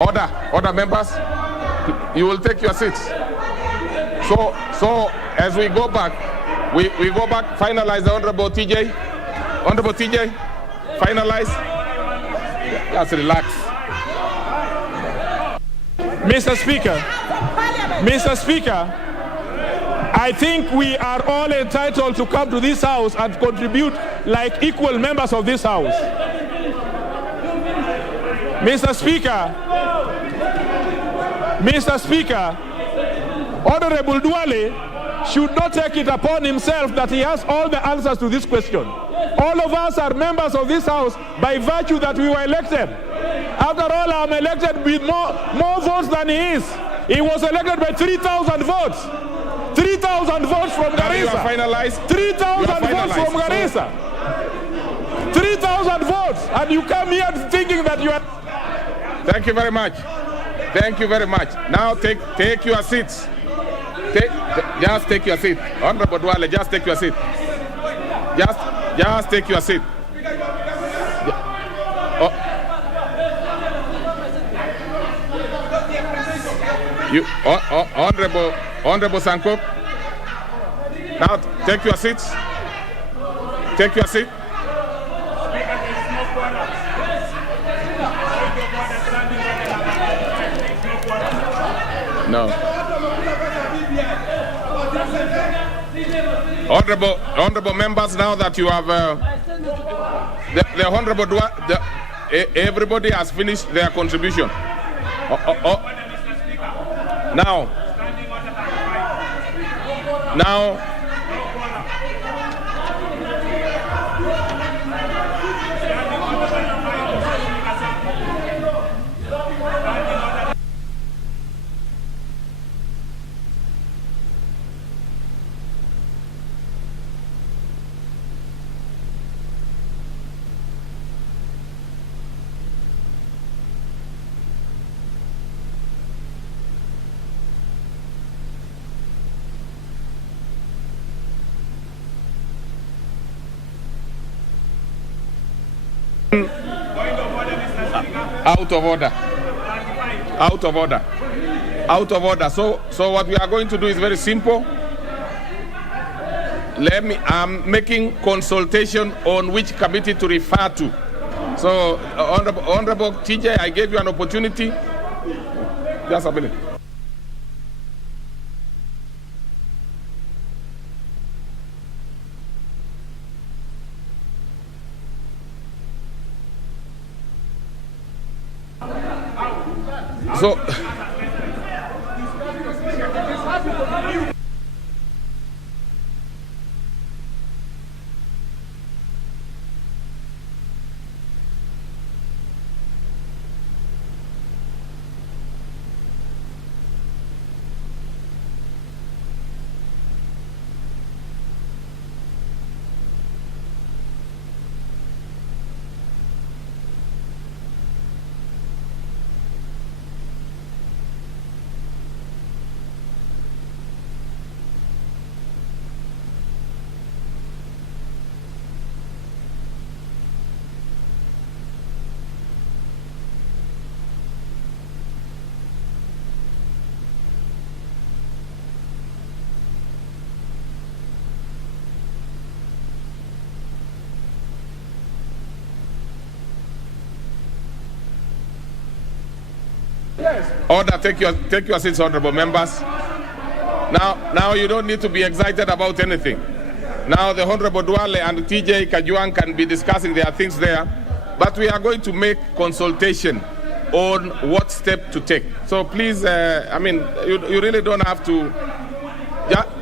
Order members, you will take your seats. So as we go back, we go back, finalize the Honorable TJ. Honorable TJ, finalize. Just relax. Mr. Speaker, I think we are all entitled to come to this house and contribute like equal members of this house. Mr. Speaker, Honorable Duale should not take it upon himself that he has all the answers to this question. All of us are members of this house by virtue that we were elected. After all, I'm elected with more votes than he is. He was elected by 3,000 votes. 3,000 votes from Garissa. 3,000 votes from Garissa. 3,000 votes. And you come here thinking that you are... Thank you very much. Thank you very much. Now take your seats. Just take your seat. Honorable Duale, just take your seat. Just take your seat. Honorable Sankok, now take your seats. Take your seat. No. Honorable members, now that you have the honorable everybody has finished their contribution. Now. Out of order. So what we are going to do is very simple. I'm making consultation on which committee to refer to. So Honorable TJ, I gave you an opportunity. Just a minute. So order, take your seats, honorable members. Now you don't need to be excited about anything. Now the Honorable Duale and TJ Kajuang can be discussing their things there, but we are going to make consultation on what step to take. So please, you really don't have to.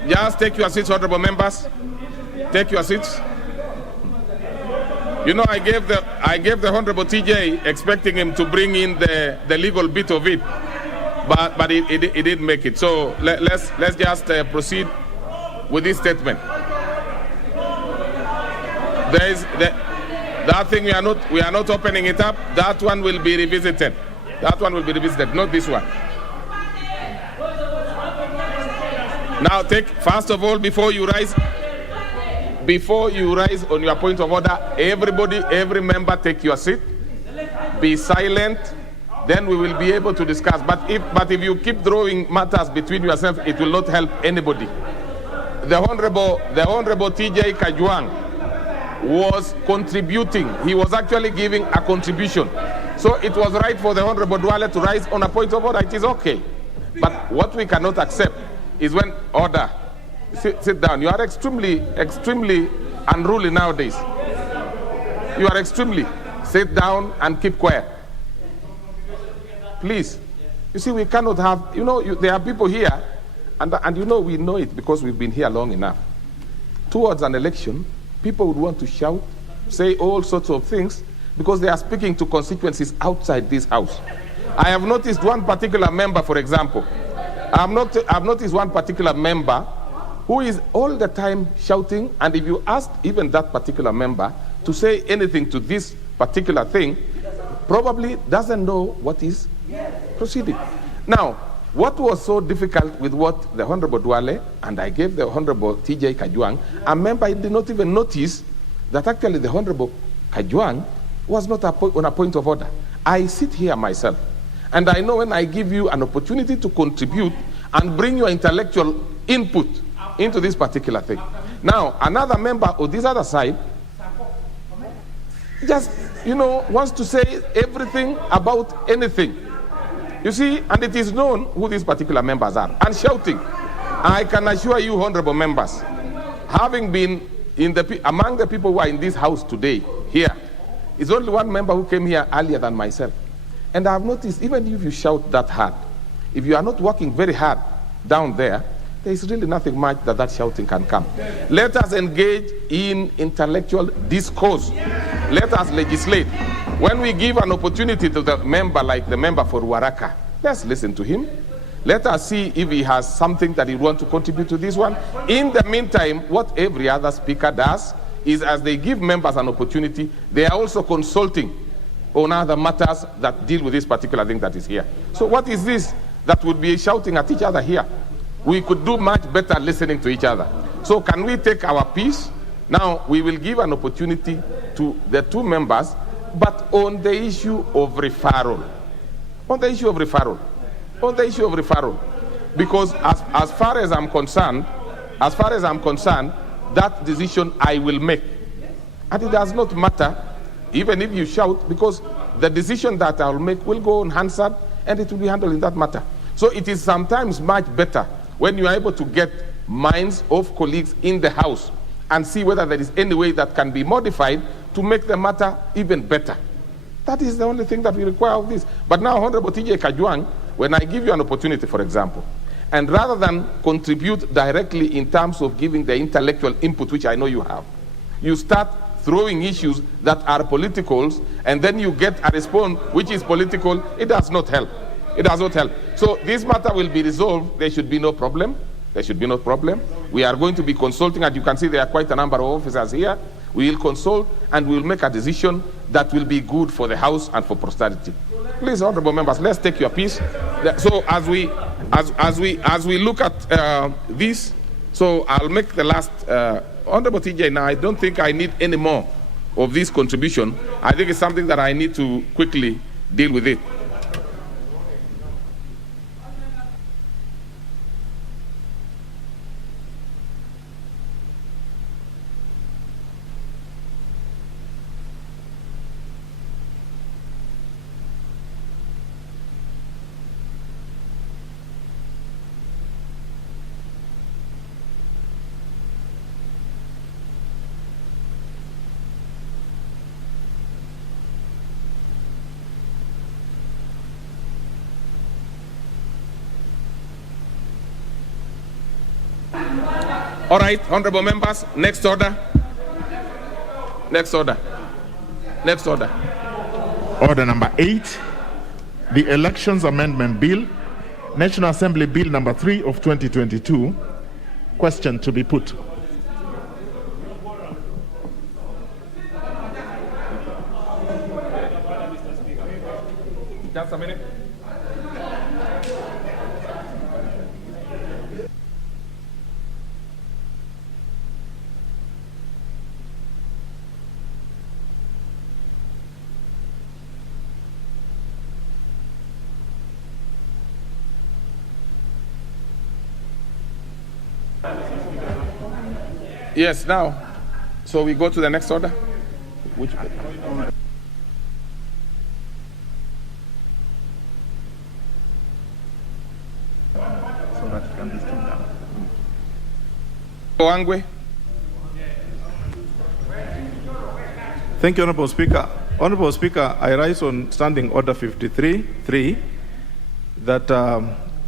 Just take your seats, honorable members. Take your seats. You know, I gave the Honorable TJ expecting him to bring in the legal bit of it, but he didn't make it. So let's just proceed with this statement. There is that thing we are not opening it up. That one will be revisited. Not this one. Now first of all, before you rise on your point of order, every member take your seat. Be silent. then we will be able to discuss. But if you keep throwing matters between yourselves, it will not help anybody. The Honorable TJ Kajwang was contributing. He was actually giving a contribution. So it was right for the Honorable Duale to rise on a point of order. It is okay. But what we cannot accept is when order. Sit down. You are extremely unruly nowadays. You are extremely. Sit down and keep quiet. Please. You see, we cannot have, there are people here, and we know it because we've been here long enough. Towards an election, people would want to shout, say all sorts of things, because they are speaking to constituencies outside this house. I have noticed one particular member, for example. I've noticed one particular member who is all the time shouting, and if you ask even that particular member to say anything to this particular thing, probably doesn't know what is proceeding. Now, what was so difficult with what the Honorable Duale, and I gave the Honorable TJ Kajwang, a member did not even notice that actually the Honorable Kajwang was not on a point of order. I sit here myself, and I know when I give you an opportunity to contribute and bring your intellectual input into this particular thing. Now, another member of this other side just, wants to say everything about anything. You see, and it is known who these particular members are. And shouting. I can assure you, honorable members, having been among the people who are in this house today, here, is only one member who came here earlier than myself. And I have noticed, even if you shout that hard, if you are not working very hard down there, there is really nothing much that shouting can come. Let us engage in intellectual discourse. Let us legislate. When we give an opportunity to the member, like the member for Waraka, let's listen to him. Let us see if he has something that he wants to contribute to this one. In the meantime, what every other speaker does is, as they give members an opportunity, they are also consulting on other matters that deal with this particular thing that is here. So what is this that would be shouting at each other here? We could do much better listening to each other. So can we take our piece? Now, we will give an opportunity to the two members, but on the issue of referral. On the issue of referral. On the issue of referral. Because as far as I'm concerned, that decision I will make. And it does not matter, even if you shout, because the decision that I will make will go unanswered, and it will be handled in that matter. So it is sometimes much better when you are able to get minds of colleagues in the House and see whether there is any way that can be modified to make the matter even better. That is the only thing that we require of this. But now, Honorable TJ Kajwang, when I give you an opportunity, for example, and rather than contribute directly in terms of giving the intellectual input, which I know you have, you start throwing issues that are politicals, and then you get a response which is political. It does not help. It does not help. So this matter will be resolved. There should be no problem. There should be no problem. We are going to be consulting, and you can see there are quite a number of officers here. We will consult, and we will make a decision that will be good for the House and for posterity. Please, honorable members, let's take your piece. So as we look at this, so I'll make the last honorable TJ. Now I don't think I need any more of this contribution. I think it's something that I need to quickly deal with it. All right, honorable members, next order. Next order. Next order. Order number 8, the Elections Amendment Bill, National Assembly Bill number 3 of 2022. Question to be put. Just a minute. Yes, now. So we go to the next order. Which So that can be stood down. Oangwe. Thank you, Honorable Speaker. Honorable Speaker, I rise on Standing Order 53.3 that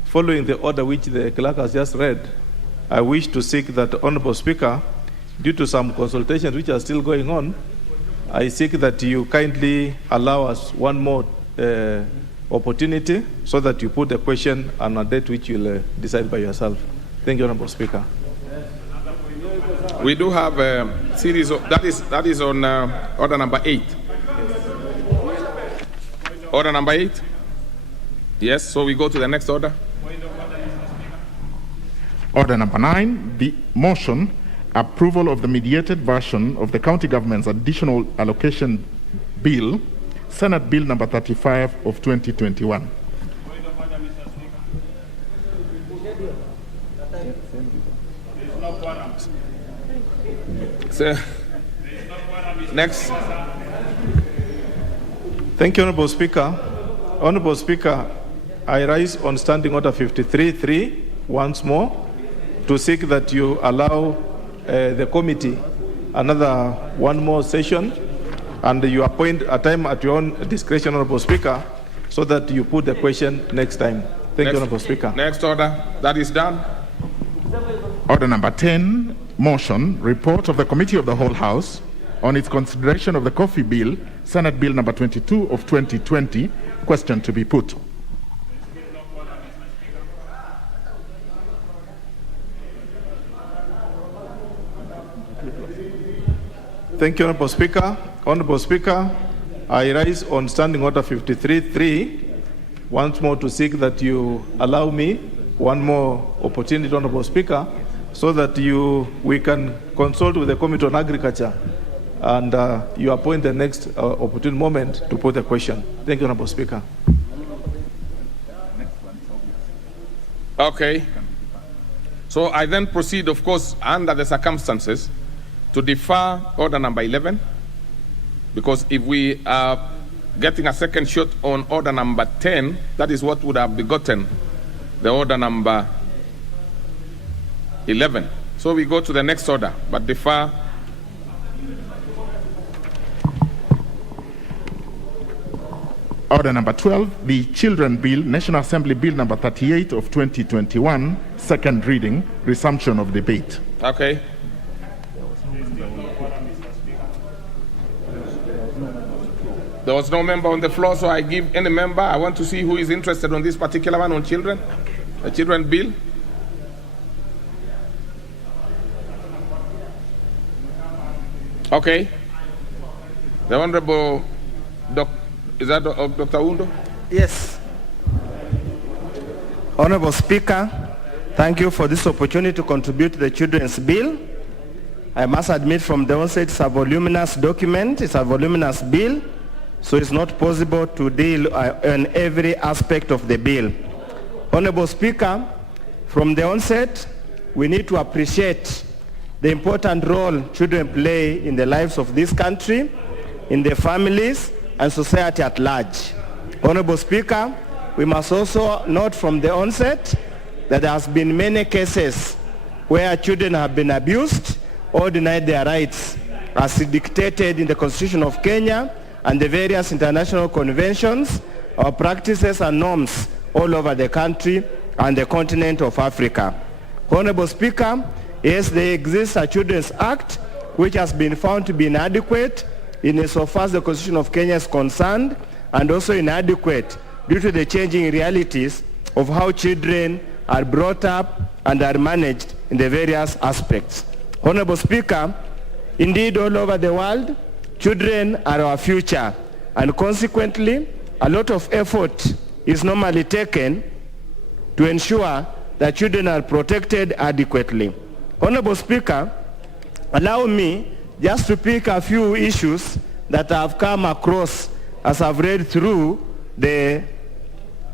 following the order which the clerk has just read, I wish to seek that, Honorable Speaker, due to some consultations which are still going on, I seek that you kindly allow us one more opportunity so that you put the question on a date which you'll decide by yourself. Thank you, Honorable Speaker. We do have a series of, that is on order number 8. Order number 8? Yes, so we go to the next order. Order number 9, the motion approval of the mediated version of the county government's additional allocation bill, Senate Bill number 35 of 2021. So, next. Thank you, Honorable Speaker. Honorable Speaker, I rise on Standing Order 53.3 once more to seek that you allow the committee another one more session and you appoint a time at your own discretion, Honorable Speaker, so that you put the question next time. Thank you, Honorable Speaker. Next order. That is done. Order number 10, motion, report of the Committee of the Whole House on its consideration of the coffee bill, Senate Bill number 22 of 2020, question to be put. Thank you, Honorable Speaker. Honorable Speaker, I rise on Standing Order 53.3 once more to seek that you allow me one more opportunity, Honorable Speaker, so that we can consult with the Committee on Agriculture and you appoint the next opportune moment to put the question. Thank you, Honorable Speaker. Okay. So I then proceed, of course, under the circumstances, to defer order number 11, because if we are getting a second shot on order number 10, that is what would have begotten the order number 11. So we go to the next order, but defer. Order number 12, the Children Bill, National Assembly Bill number 38 of 2021, second reading, resumption of debate. Okay. There was no member on the floor, so I give any member. I want to see who is interested on this particular one on children, the Children Bill. Okay. The Honorable is that Dr. Undo? Yes. Honorable Speaker, thank you for this opportunity to contribute to the Children's Bill. I must admit from the onset it's a voluminous document, it's a voluminous bill, so it's not possible to deal on every aspect of the bill. Honorable Speaker, from the onset, we need to appreciate the important role children play in the lives of this country, in their families, and society at large. Honorable Speaker, we must also note from the onset that there has been many cases where children have been abused or denied their rights as dictated in the Constitution of Kenya and the various international conventions or practices and norms all over the country and the continent of Africa. Honorable Speaker, yes, there exists a Children's Act which has been found to be inadequate insofar as the Constitution of Kenya is concerned, and also inadequate due to the changing realities of how children are brought up and are managed in the various aspects. Honorable Speaker, indeed all over the world, children are our future, and consequently, a lot of effort is normally taken to ensure that children are protected adequately. Honorable Speaker, allow me just to pick a few issues that I've come across as I've read through the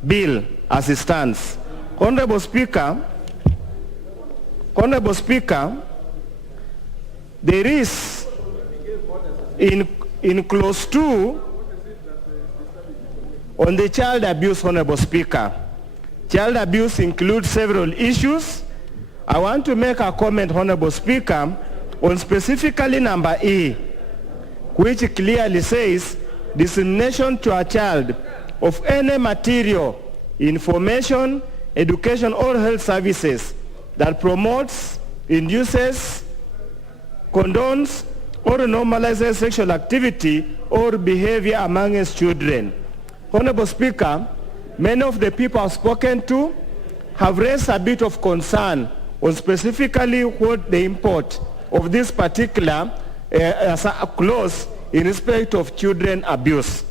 bill as it stands. Honorable Speaker, there is in clause 2 on the child abuse, Honorable Speaker. Child abuse includes several issues. I want to make a comment, Honorable Speaker, on specifically number E, which clearly says dissemination to a child of any material, information, education, or health services that promotes, induces, condones, or normalizes sexual activity or behavior amongst children. Honorable Speaker, many of the people I've spoken to have raised a bit of concern on specifically what the import of this particular clause in respect of children abuse.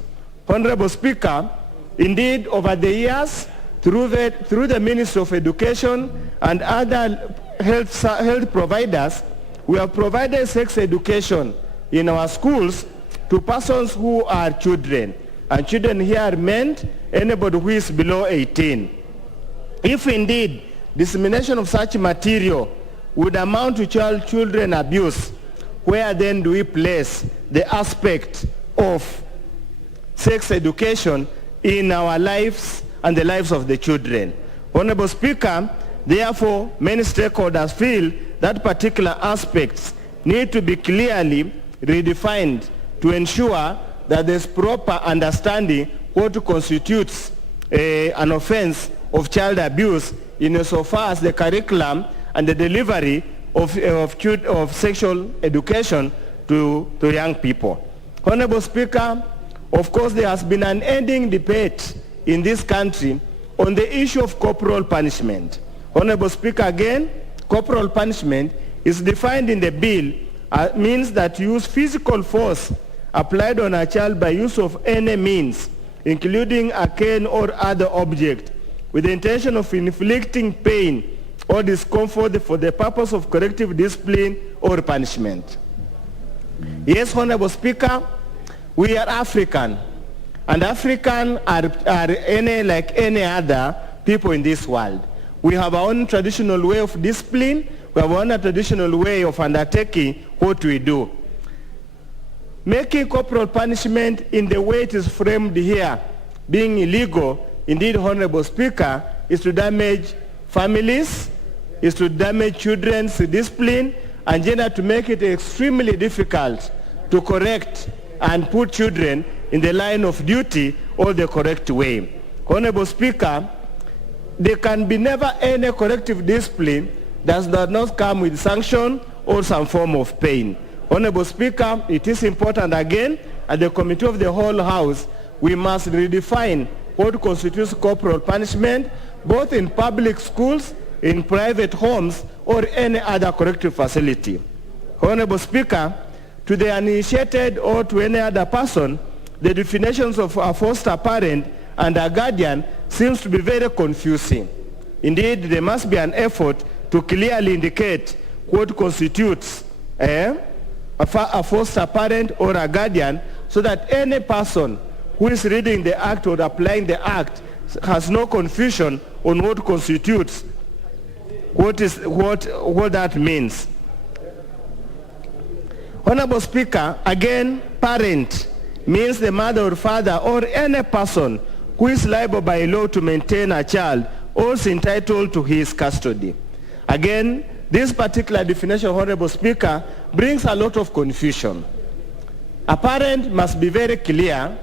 Honorable Speaker, indeed, over the years, through the Ministry of Education and other health providers, we have provided sex education in our schools to persons who are children. And children here are meant anybody who is below 18. If indeed dissemination of such material would amount to children abuse, where then do we place the aspect of sex education in our lives and the lives of the children? Honorable Speaker, therefore, many stakeholders feel that particular aspects need to be clearly redefined to ensure that there's proper understanding what constitutes an offense of child abuse insofar as the curriculum and the delivery of sexual education to young people. Honorable Speaker, of course there has been an ending debate in this country on the issue of corporal punishment. Honorable Speaker, again, corporal punishment is defined in the bill means that use physical force applied on a child by use of any means, including a cane or other object, with the intention of inflicting pain or discomfort for the purpose of corrective discipline or punishment. Yes, Honorable Speaker, we are African, and African are like any other people in this world. We have our own traditional way of discipline, we have our own traditional way of undertaking what we do. Making corporal punishment in the way it is framed here being illegal, indeed, Honorable Speaker, is to damage families, is to damage children's discipline, and to make it extremely difficult to correct and put children in the line of duty or the correct way. Honorable Speaker, there can be never any corrective discipline that does not come with sanction or some form of pain. Honorable Speaker, it is important again, at the Committee of the Whole House, we must redefine what constitutes corporal punishment, both in public schools, in private homes, or any other corrective facility. Honorable Speaker, to the uninitiated or to any other person, the definitions of a foster parent and a guardian seems to be very confusing. Indeed, there must be an effort to clearly indicate what constitutes a foster parent or a guardian, so that any person who is reading the act or applying the act has no confusion on what constitutes what that means. Honorable Speaker, again, parent means the mother or father or any person who is liable by law to maintain a child or is entitled to his custody. Again, this particular definition, Honorable Speaker, brings a lot of confusion. A parent must be very clear,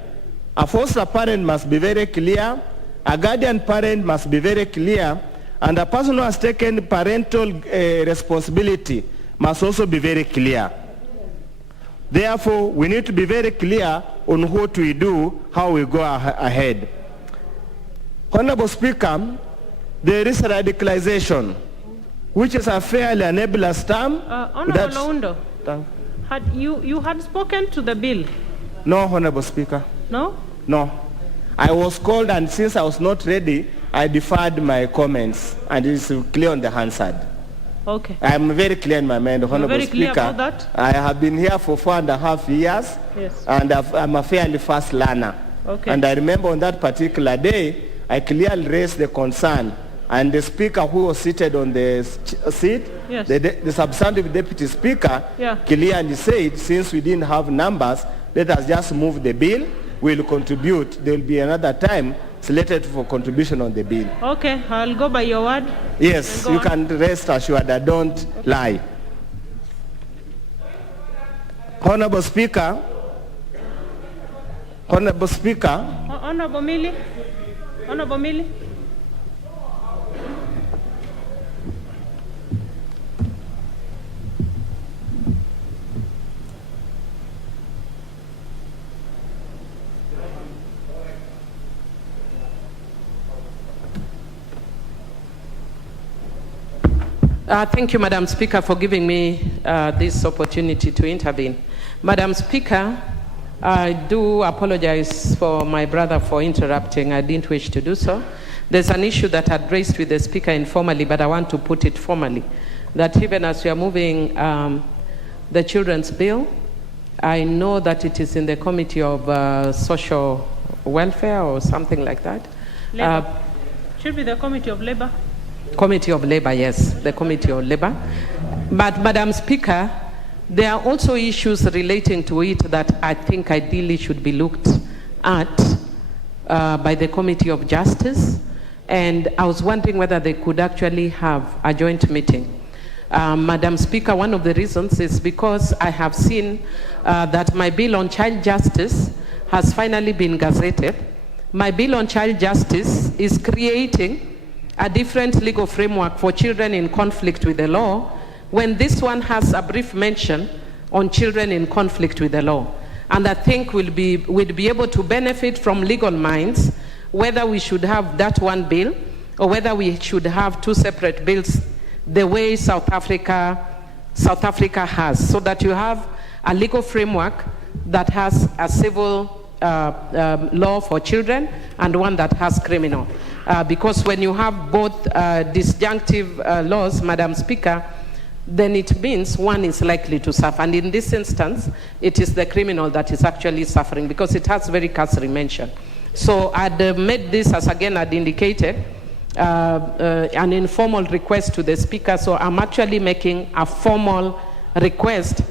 a foster parent must be very clear, a guardian parent must be very clear, and a person who has taken parental responsibility must also be very clear. Therefore, we need to be very clear on what we do, how we go ahead. Honorable Speaker, there is radicalization, which is a fairly nebulous term. Honorable Laundo, you had spoken to the bill? No, Honorable Speaker. No? No. I was called, and since I was not ready, I deferred my comments, and it is clear on the Hansard. Okay. I am very clear in my mind, Honorable very Speaker. Clear about that? I have been here for 4.5 years, yes, and I'm a fairly fast learner. Okay. And I remember on that particular day, I clearly raised the concern and the speaker who was seated on the seat, Yes. the substantive deputy speaker Yeah. clearly said, since we didn't have numbers, let us just move the bill. We'll contribute. There will be another time slated for contribution on the bill. Okay, I'll go by your word. Yes, Go you on. can rest assured. I don't lie. Honorable Speaker, Honorable Speaker, Honorable Millie, Honorable Millie. Thank you, Madam Speaker, for giving me this opportunity to intervene. Madam Speaker, I do apologize for my brother for interrupting. I didn't wish to do so. There's an issue that I'd raised with the Speaker informally, but I want to put it formally. That even as we are moving the children's bill, I know that it is in the Committee of Social Welfare or something like that. Labor. Should be the Committee of Labor. Committee of Labor, yes, the Committee of Labor. But, Madam Speaker, there are also issues relating to it that I think ideally should be looked at by the Committee of Justice. And I was wondering whether they could actually have a joint meeting. Madam Speaker, one of the reasons is because I have seen that my bill on child justice has finally been gazetted. My bill on child justice is creating a different legal framework for children in conflict with the law, when this one has a brief mention on children in conflict with the law. And I think we'd be able to benefit from legal minds, whether we should have that one bill or whether we should have two separate bills, the way South Africa has, so that you have a legal framework that has a civil law for children and one that has criminal. Because when you have both disjunctive laws, Madam Speaker, then it means one is likely to suffer. And in this instance, it is the criminal that is actually suffering because it has very cursory mention. So I'd made this, as again I'd indicated, an informal request to the Speaker. So I'm actually making a formal request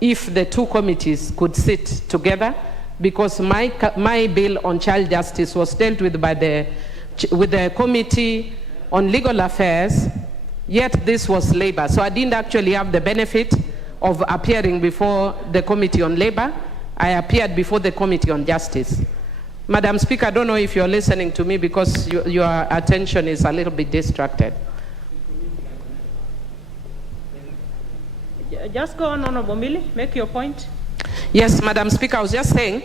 if the two committees could sit together, because my bill on child justice was dealt with with the Committee on Legal Affairs, yet this was Labor. So I didn't actually have the benefit of appearing before the Committee on Labor. I appeared before the Committee on Justice. Madam Speaker, I don't know if you're listening to me because your attention is a little bit distracted. Just go on, Honorable Millie, make your point. Yes, Madam Speaker, I was just saying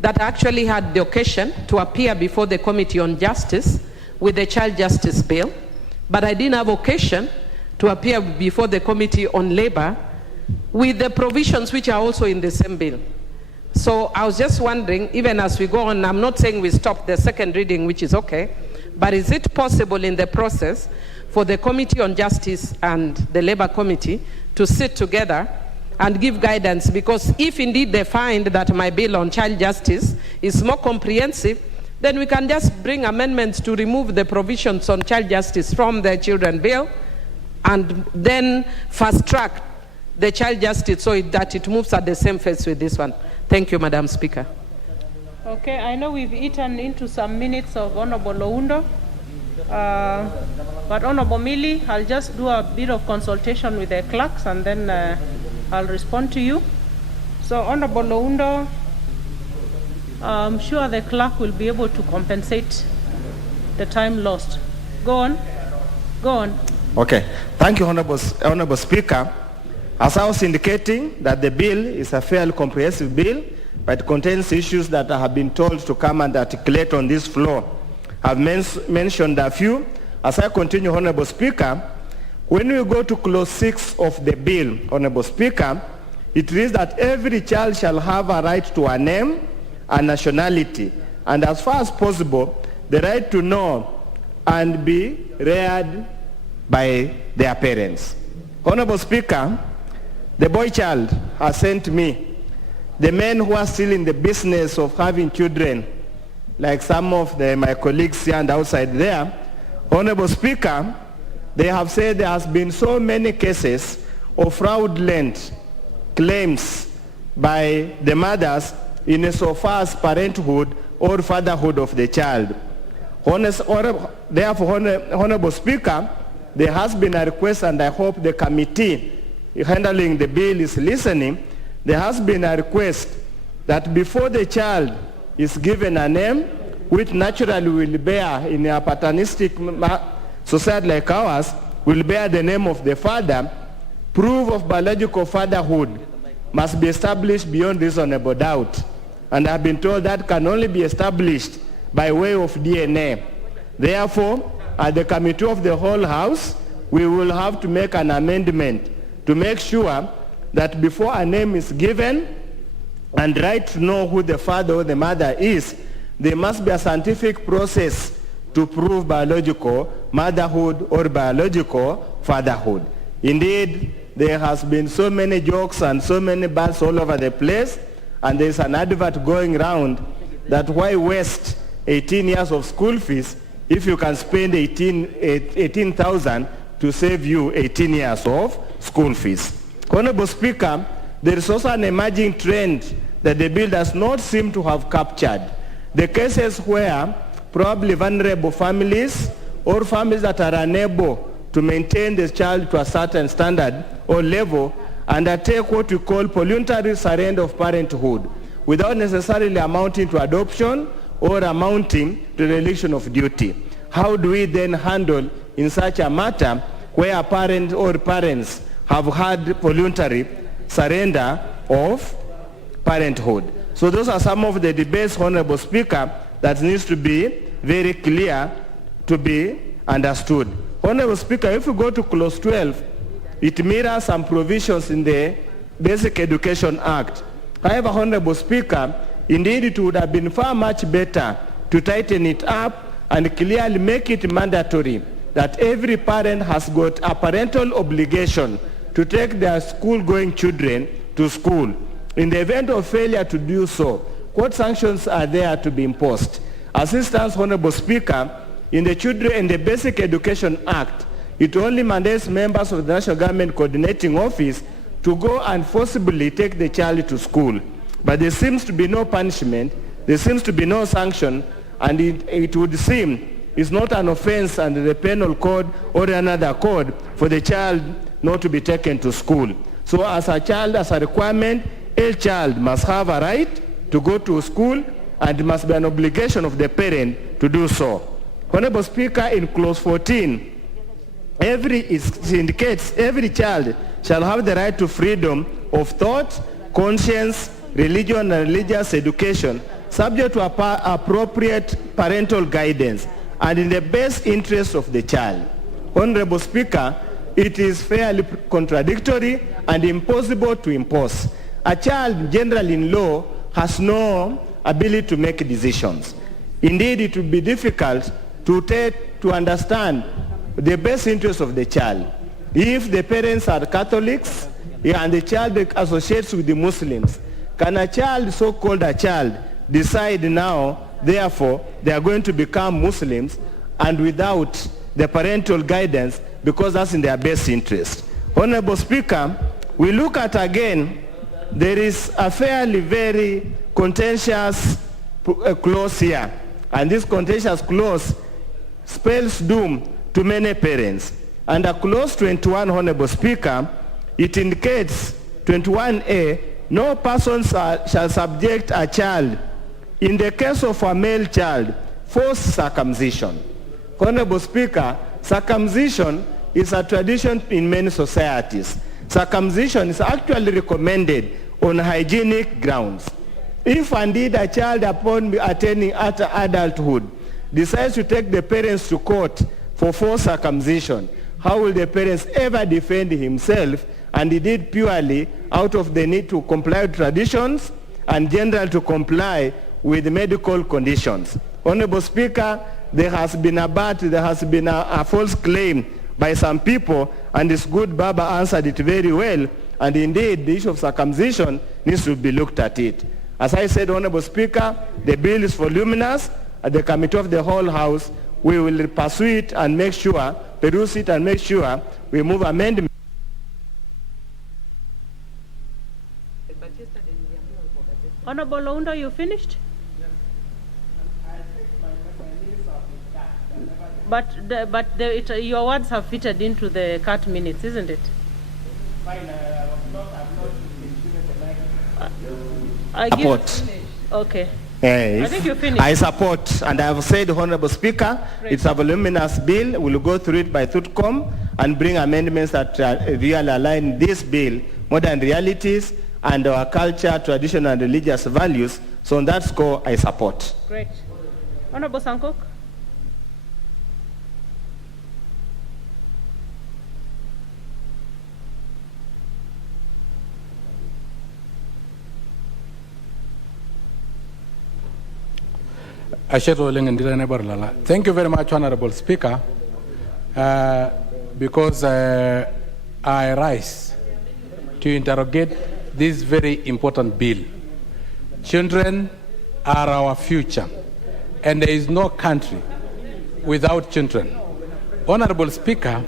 that I actually had the occasion to appear before the Committee on Justice with the Child Justice Bill, but I didn't have occasion to appear before the Committee on Labor with the provisions which are also in the same bill. So I was just wondering, even as we go on, I'm not saying we stop the second reading, which is okay, but is it possible in the process for the Committee on Justice and the Labor Committee to sit together and give guidance? Because if indeed they find that my bill on child justice is more comprehensive, then we can just bring amendments to remove the provisions on child justice from the children bill and then fast track the child justice so that it moves at the same pace with this one. Thank you, Madam Speaker. Okay, I know we've eaten into some minutes of Honorable Oundo, but Honorable Millie, I'll just do a bit of consultation with the clerks and then I'll respond to you. So, Honorable Oundo, I'm sure the clerk will be able to compensate the time lost. Go on. Go on. Okay. Thank you, Honorable Speaker. As I was indicating, that the bill is a fairly comprehensive bill, but it contains issues that I have been told to come and articulate on this floor. I've mentioned a few. As I continue, Honorable Speaker, when we go to clause 6 of the bill, Honorable Speaker, it reads that every child shall have a right to a name and nationality, and as far as possible, the right to know and be reared by their parents. Honorable Speaker, the boy child has sent me the men who are still in the business of having children, like some of my colleagues here and outside there, Honorable Speaker, they have said there has been so many cases of fraudulent claims by the mothers in so far as parenthood or fatherhood of the child. Therefore, Honorable Speaker, there has been a request, and I hope the committee handling the bill is listening. There has been a request that before the child is given a name, which naturally will bear in a paternalistic society like ours, will bear the name of the father, proof of biological fatherhood must be established beyond reasonable doubt. And I've been told that can only be established by way of DNA. Therefore, at the committee of the whole House, we will have to make an amendment to make sure that before a name is given and right to know who the father or the mother is, there must be a scientific process to prove biological motherhood or biological fatherhood. Indeed, there has been so many jokes and so many bars all over the place, and there's an advert going around that why waste 18 years of school fees if you can spend 18,000 to save you 18 years of school fees. Honorable Speaker, there is also an emerging trend that the bill does not seem to have captured. The cases where probably vulnerable families or families that are unable to maintain the child to a certain standard or level undertake what we call voluntary surrender of parenthood without necessarily amounting to adoption or amounting to the religion of duty. How do we then handle in such a matter where a parent or parents have had voluntary surrender of parenthood? So those are some of the debates, Honorable Speaker, that needs to be very clear to be understood. Honorable Speaker, if we go to clause 12, it mirrors some provisions in the Basic Education Act. However, Honorable Speaker, indeed it would have been far much better to tighten it up and clearly make it mandatory that every parent has got a parental obligation to take their school-going children to school. In the event of failure to do so, what sanctions are there to be imposed? As it stands, Honorable Speaker, in the Basic Education Act, it only mandates members of the National Government Coordinating Office to go and forcibly take the child to school. But there seems to be no punishment, there seems to be no sanction, and it would seem it's not an offense under the penal code or another code for the child not to be taken to school. So as a child, as a requirement, a child must have a right to go to school, and it must be an obligation of the parent to do so. Honorable Speaker, in clause 14, it indicates every child shall have the right to freedom of thought, conscience, religion, and religious education, subject to appropriate parental guidance and in the best interest of the child. Honorable Speaker, it is fairly contradictory and impossible to impose. A child, generally in law, has no ability to make decisions. Indeed, it would be difficult to understand the best interest of the child. If the parents are Catholics and the child associates with the Muslims, can a child, so-called a child, decide now, therefore, they are going to become Muslims and without the parental guidance, because that's in their best interest? Honorable Speaker, we look at again, there is a fairly very contentious clause here, and this contentious clause spells doom to many parents. Under clause 21, Honorable Speaker, it indicates 21A, no person shall subject a child, in the case of a male child, forced circumcision. Honorable Speaker, circumcision is a tradition in many societies. Circumcision is actually recommended on hygienic grounds. If indeed a child, upon attaining adulthood, decides to take the parents to court for forced circumcision, how will the parents ever defend himself, and indeed purely out of the need to comply with traditions and generally to comply with medical conditions? Honorable Speaker, there has been a false claim by some people, and this good Baba answered it very well, and indeed the issue of circumcision needs to be looked at it. As I said, Honorable Speaker, the bill is voluminous. At the committee of the whole House, we will pursue it and make sure, peruse it and make sure we move amendments. Honorable Oundo, you finished? Your words have fitted into the CAT minutes, isn't it? Support. Okay. Yes. I think you finished. I support, and I have said, Honorable Speaker, it's a voluminous bill. We'll go through it by TUTCOM and bring amendments that really align this bill, modern realities, and our culture, tradition, and religious values. So on that score, I support. Great. Honorable Sankok. Thank you very much, Honorable Speaker, because I rise to interrogate this very important bill. Children are our future, and there is no country without children. Honorable Speaker,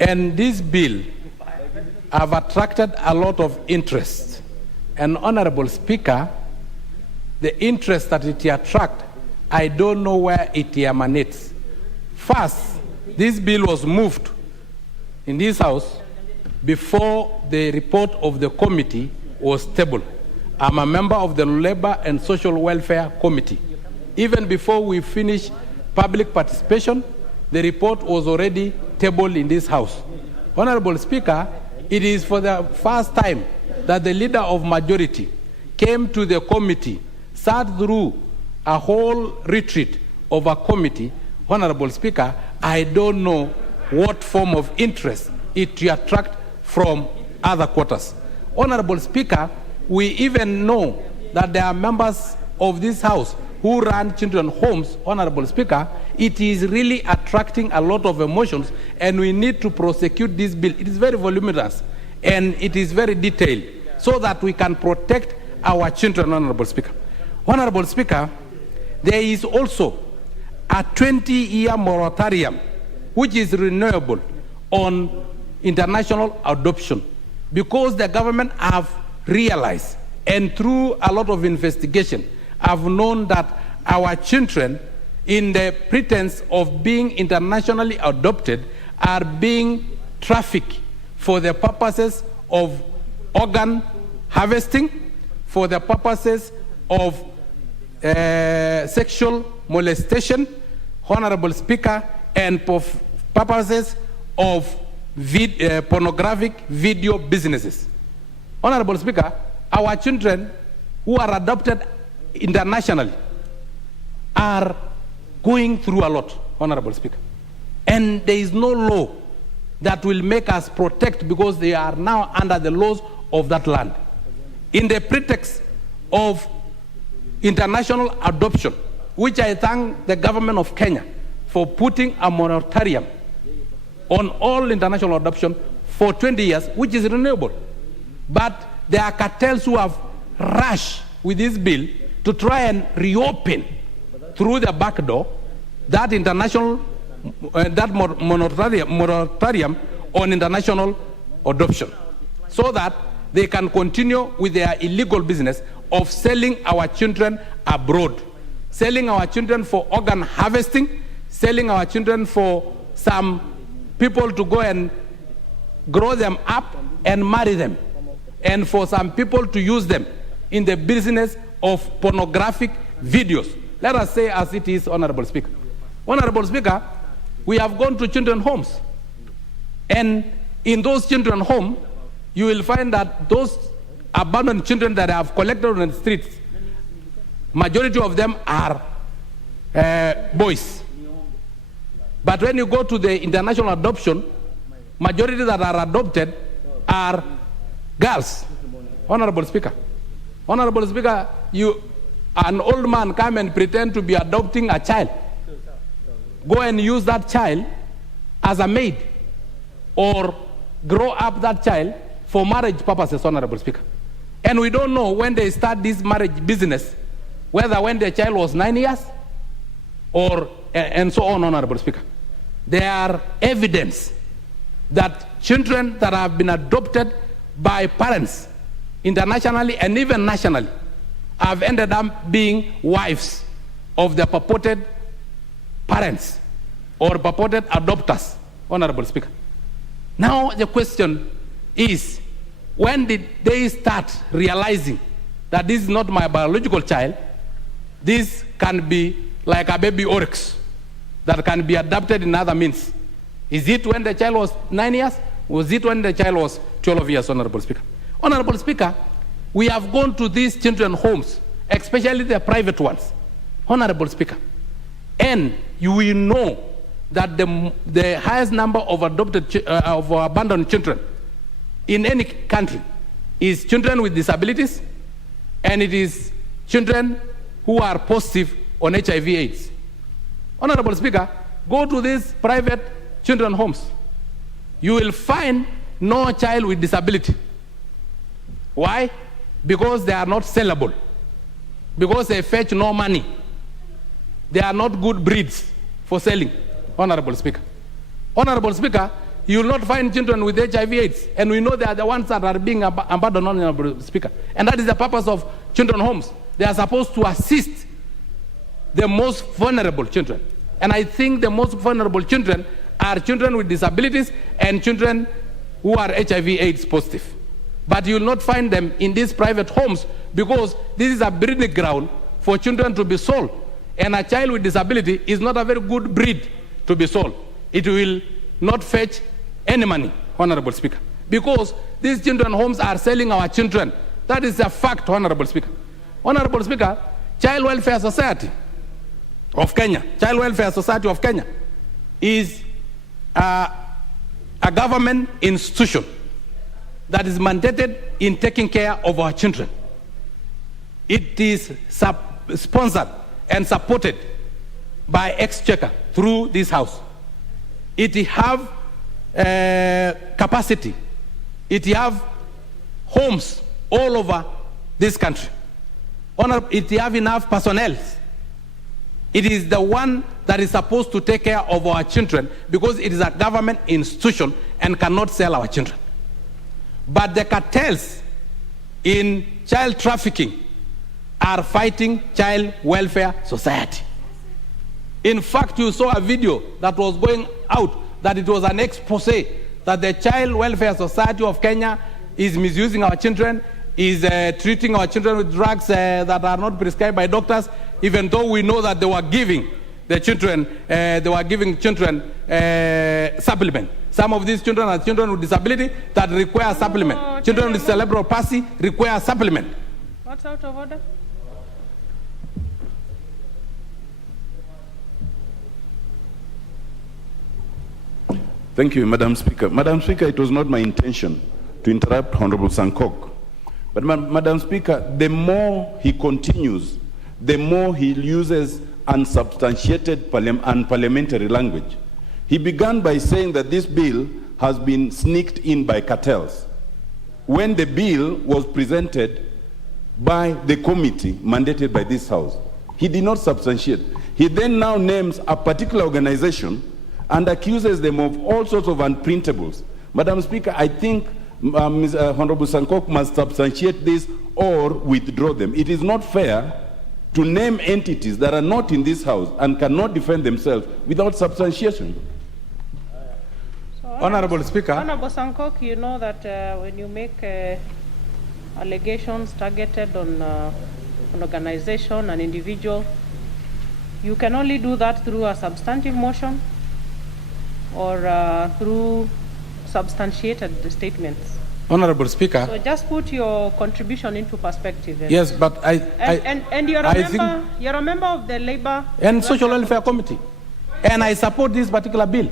and this bill have attracted a lot of interest. And Honorable Speaker, the interest that it attracts, I don't know where it emanates. First, this bill was moved in this House before the report of the committee was tabled. I'm a member of the Labor and Social Welfare Committee. Even before we finished public participation, the report was already tabled in this House. Honorable Speaker, it is for the first time that the leader of majority came to the committee, sat through a whole retreat of a committee. Honorable Speaker, I don't know what form of interest it attracts from other quarters. Honorable Speaker, we even know that there are members of this House who run children homes. Honorable Speaker, it is really attracting a lot of emotions, and we need to prosecute this bill. It is very voluminous and it is very detailed so that we can protect our children, Honorable Speaker. Honorable Speaker, there is also a 20-year moratorium which is renewable on international adoption, because the government have realized, and through a lot of investigation, have known that our children, in the pretense of being internationally adopted, are being trafficked for the purposes of organ harvesting, for the purposes of sexual molestation, Honorable Speaker, and for purposes of pornographic video businesses. Honorable Speaker, our children who are adopted internationally are going through a lot, Honorable Speaker. And there is no law that will make us protect, because they are now under the laws of that land. In the pretext of international adoption, which I thank the government of Kenya for putting a moratorium on all international adoption for 20 years, which is renewable. But there are cartels who have rushed with this bill to try and reopen through the back door that international, moratorium on international adoption, so that they can continue with their illegal business of selling our children abroad, selling our children for organ harvesting, selling our children for some people to go and grow them up and marry them, and for some people to use them in the business of pornographic videos. Let us say as it is, Honorable Speaker. Honorable Speaker, we have gone to children homes, and in those children homes, you will find that those abandoned children that have collected on the streets, majority of them are boys. But when you go to the international adoption, majority that are adopted are girls. Honorable Speaker. Honorable Speaker, an old man come and pretend to be adopting a child. Go and use that child as a maid, or grow up that child for marriage purposes, Honorable Speaker. And we don't know when they start this marriage business, whether when the child was 9 years, and so on, Honorable Speaker. There are evidence that children that have been adopted by parents internationally and even nationally have ended up being wives of the purported parents or purported adopters, Honorable Speaker. Now the question is, when did they start realizing that this is not my biological child? This can be like a baby oryx that can be adopted in other means. Is it when the child was 9 years? Was it when the child was 12 years, Honorable Speaker? Honorable Speaker, we have gone to these children's homes, especially the private ones, Honorable Speaker, and you will know that the highest number of abandoned children in any country is children with disabilities, and it is children who are positive on HIV/AIDS. Honorable Speaker, go to these private children's homes. You will find no child with disability. Why? Because they are not sellable. Because they fetch no money. They are not good breeds for selling, Honorable Speaker. Honorable Speaker, you will not find children with HIV/AIDS, and we know they are the ones that are being abandoned, Honorable Speaker. And that is the purpose of children's homes. They are supposed to assist the most vulnerable children. And I think the most vulnerable children are children with disabilities and children who are HIV/AIDS positive. But you will not find them in these private homes because this is a breeding ground for children to be sold. And a child with disability is not a very good breed to be sold. It will not fetch any money, Honorable Speaker, because these children's homes are selling our children. That is a fact, Honorable Speaker. Honorable Speaker, Child Welfare Society of Kenya, Child Welfare Society of Kenya is a government institution that is mandated in taking care of our children. It is sponsored and supported by Exchequer through this house. It have capacity. It have homes all over this country. It have enough personnel. It is the one that is supposed to take care of our children because it is a government institution and cannot sell our children. But the cartels in child trafficking are fighting Child Welfare Society. In fact, you saw a video that was going out that it was an expose that the Child Welfare Society of Kenya is misusing our children, is treating our children with drugs that are not prescribed by doctors, even though we know that they were giving the children, supplement. Some of these children are children with disability that require supplement. Children with cerebral palsy require supplement. What's out of order? Thank you, Madam Speaker. Madam Speaker, it was not my intention to interrupt Honorable Sankok. But Madam Speaker, the more he continues, the more he uses unsubstantiated unparliamentary language. He began by saying that this bill has been sneaked in by cartels, when the bill was presented by the committee mandated by this House. He did not substantiate. He then now names a particular organization and accuses them of all sorts of unprintables. Madam Speaker, I think Honorable Sankok must substantiate this or withdraw them. It is not fair to name entities that are not in this House and cannot defend themselves without substantiation. So, Honorable Speaker. Honorable Sankok, you know that when you make allegations targeted on an organization, an individual, you can only do that through a substantive motion or through substantiated statements. Honorable Speaker. So just put your contribution into perspective. Yes, but you're a member of the Labor and Social Welfare Committee, and I support this particular bill.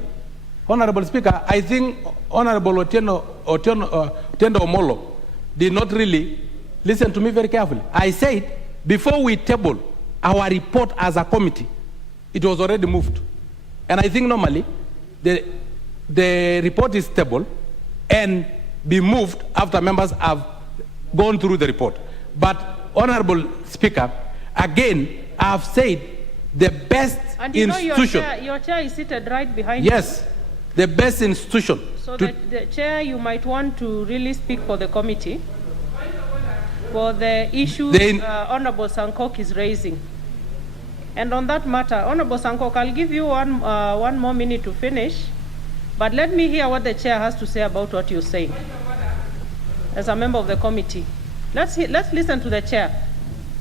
Honorable Speaker, I think Honorable Otieno Omolo did not really listen to me very carefully. I said before we table our report as a committee, it was already moved, and I think normally the report is tabled and be moved after members have gone through the report. But, Honorable Speaker, again, I have said the best And you institution. know your chair is seated right behind Yes, the best institution. you. So the chair, you might want to really speak for the committee for the issues Honorable Sankok is raising. And on that matter, Honorable Sankok, I'll give you one more minute to finish, but let me hear what the chair has to say about what you're saying as a member of the committee. Let's listen to the chair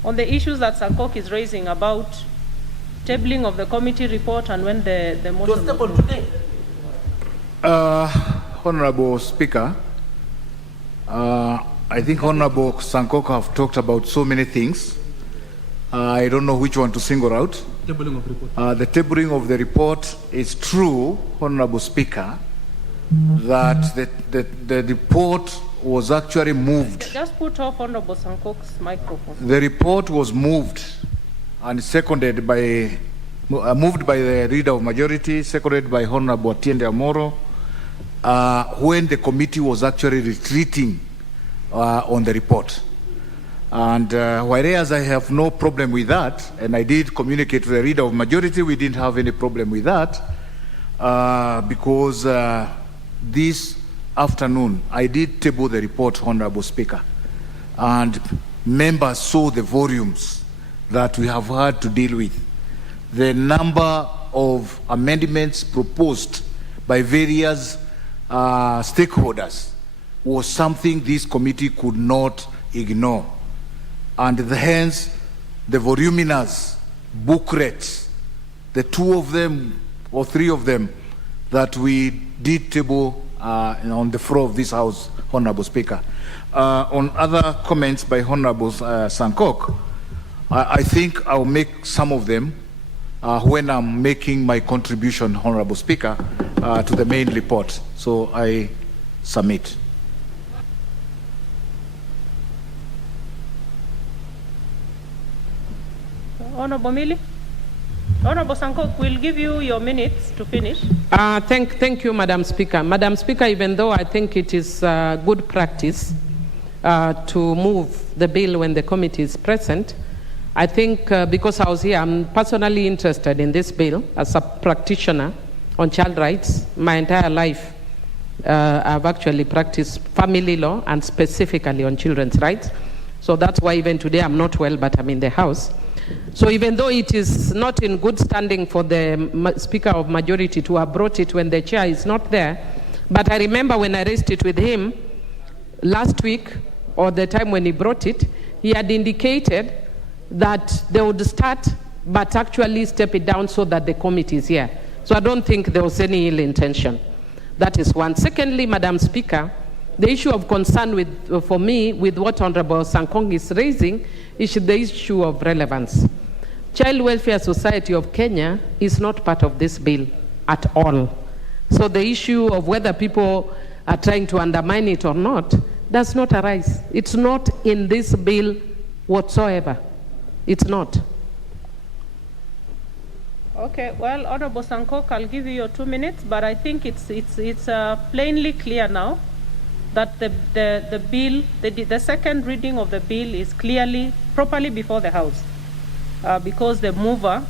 on the issues that Sankok is raising about tabling of the committee report and when the motion was today. Honorable Speaker, I think Honorable Sankok have talked about so many things. I don't know which one to single out. Tabling of report. The tabling of the report is true, Honorable Speaker, that the report was actually moved. Just put off Honorable Sankok's microphone. The report was moved and seconded by, moved by the Leader of Majority, seconded by Honorable Atiende Amoro, when the committee was actually retreating on the report. And whereas I have no problem with that, and I did communicate to the Leader of Majority, we didn't have any problem with that, because this afternoon I did table the report, Honorable Speaker, and members saw the volumes that we have had to deal with. The number of amendments proposed by various stakeholders was something this committee could not ignore. And hence, the voluminous booklets, the two of them or three of them that we did table on the floor of this House, Honorable Speaker. On other comments by Honorable Sankok, I think I'll make some of them when I'm making my contribution, Honorable Speaker, to the main report. So I submit. Honorable Mili? Honorable Sankok, we'll give you your minutes to finish. Thank you, Madam Speaker. Madam Speaker, even though I think it is good practice to move the bill when the committee is present, I think because I was here, I'm personally interested in this bill as a practitioner on child rights. My entire life, I've actually practiced family law and specifically on children's rights. So that's why even today I'm not well, but I'm in the House. So even though it is not in good standing for the Speaker of Majority to have brought it when the chair is not there, but I remember when I raised it with him last week, or the time when he brought it, he had indicated that they would start, but actually step it down so that the committee is here. So I don't think there was any ill intention. That is one. Secondly, Madam Speaker, the issue of concern for me with what Honorable Sankong is raising is the issue of relevance. Child Welfare Society of Kenya is not part of this bill at all. So the issue of whether people are trying to undermine it or not does not arise. It's not in this bill whatsoever. It's not. Okay, well, Honorable Sankok, I'll give you your 2 minutes, but I think it's plainly clear now that the bill, the second reading of the bill is clearly, properly before the House, because the mover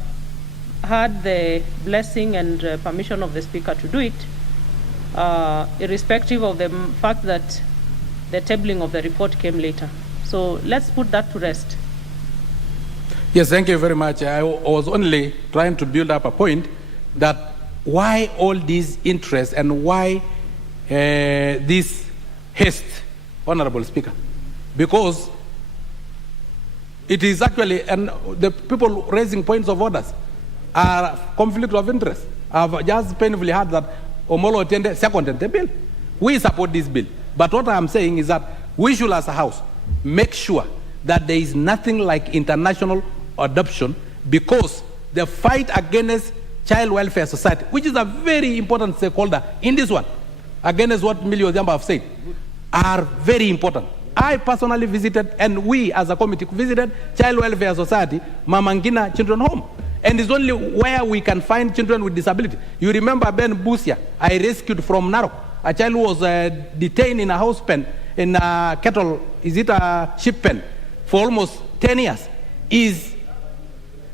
had the blessing and permission of the Speaker to do it, irrespective of the fact that the tabling of the report came later. So let's put that to rest. Yes, thank you very much. I was only trying to build up a point that why all these interests and why this haste, Honorable Speaker, because it is actually, and the people raising points of orders are conflict of interest. I've just painfully heard that Omolo Otiende seconded the bill. We support this bill. But what I'm saying is that we should, as a House, make sure that there is nothing like international adoption, because the fight against Child Welfare Society, which is a very important stakeholder in this one, against what Millie Odhiambo have said, are very important. I personally visited, and we as a committee visited Child Welfare Society, Mama Ngina Children Home. And it's only where we can find children with disability. You remember Ben Busia, I rescued from Narok. A child who was detained in a house pen, in a cattle, is it a sheep pen, for almost 10 years. His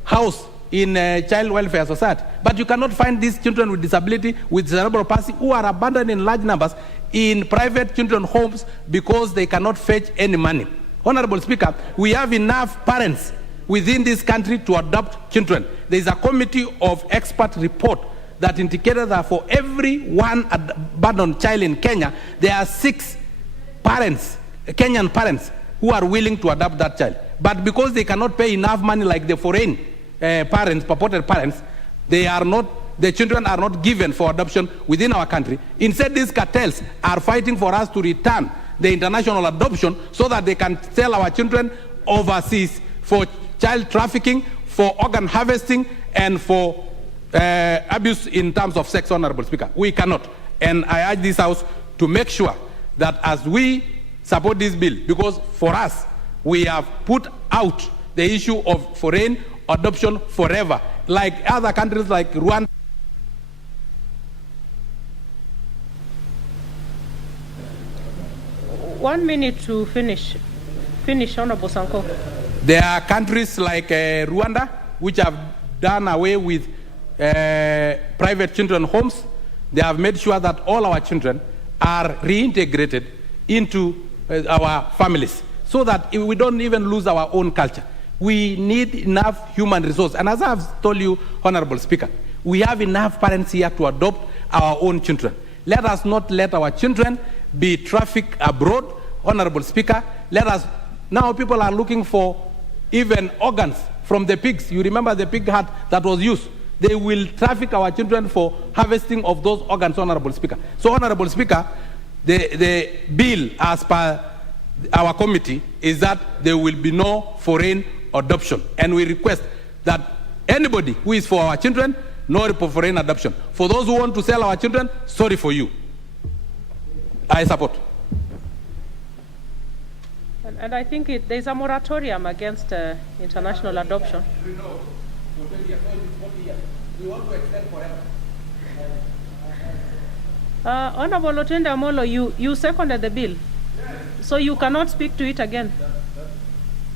house in child welfare society. But you cannot find these children with disability, with cerebral palsy, who are abandoned in large numbers in private children's homes because they cannot fetch any money. Honorable Speaker, we have enough parents within this country to adopt children. There is a committee of expert report that indicated that for every one abandoned child in Kenya, there are 6 parents, Kenyan parents, who are willing to adopt that child. But because they cannot pay enough money like the foreign parents, purported parents, the children are not given for adoption within our country. Instead, these cartels are fighting for us to return the international adoption so that they can sell our children overseas for child trafficking, for organ harvesting, and for abuse in terms of sex, Honorable Speaker. We cannot. And I urge this House to make sure that as we support this bill, because for us, we have put out the issue of foreign adoption forever, like other countries like Rwanda. One minute to finish. Finish, Honorable Sanko. There are countries like Rwanda, which have done away with private children's homes. They have made sure that all our children are reintegrated into our families so that we don't even lose our own culture. We need enough human resource. And as I've told you, Honorable Speaker, we have enough parents here to adopt our own children. Let us not let our children be trafficked abroad, Honorable Speaker. Now people are looking for even organs from the pigs. You remember the pig heart that was used? They will traffic our children for harvesting of those organs, Honorable Speaker. So, Honorable Speaker, the bill as per our committee is that there will be no foreign adoption. And we request that anybody who is for our children, no foreign adoption. For those who want to sell our children, sorry for you. I support. And I think there's a moratorium against international adoption. We want to extend forever. Honorable Otiende Amolo, you seconded the bill, so you cannot speak to it again.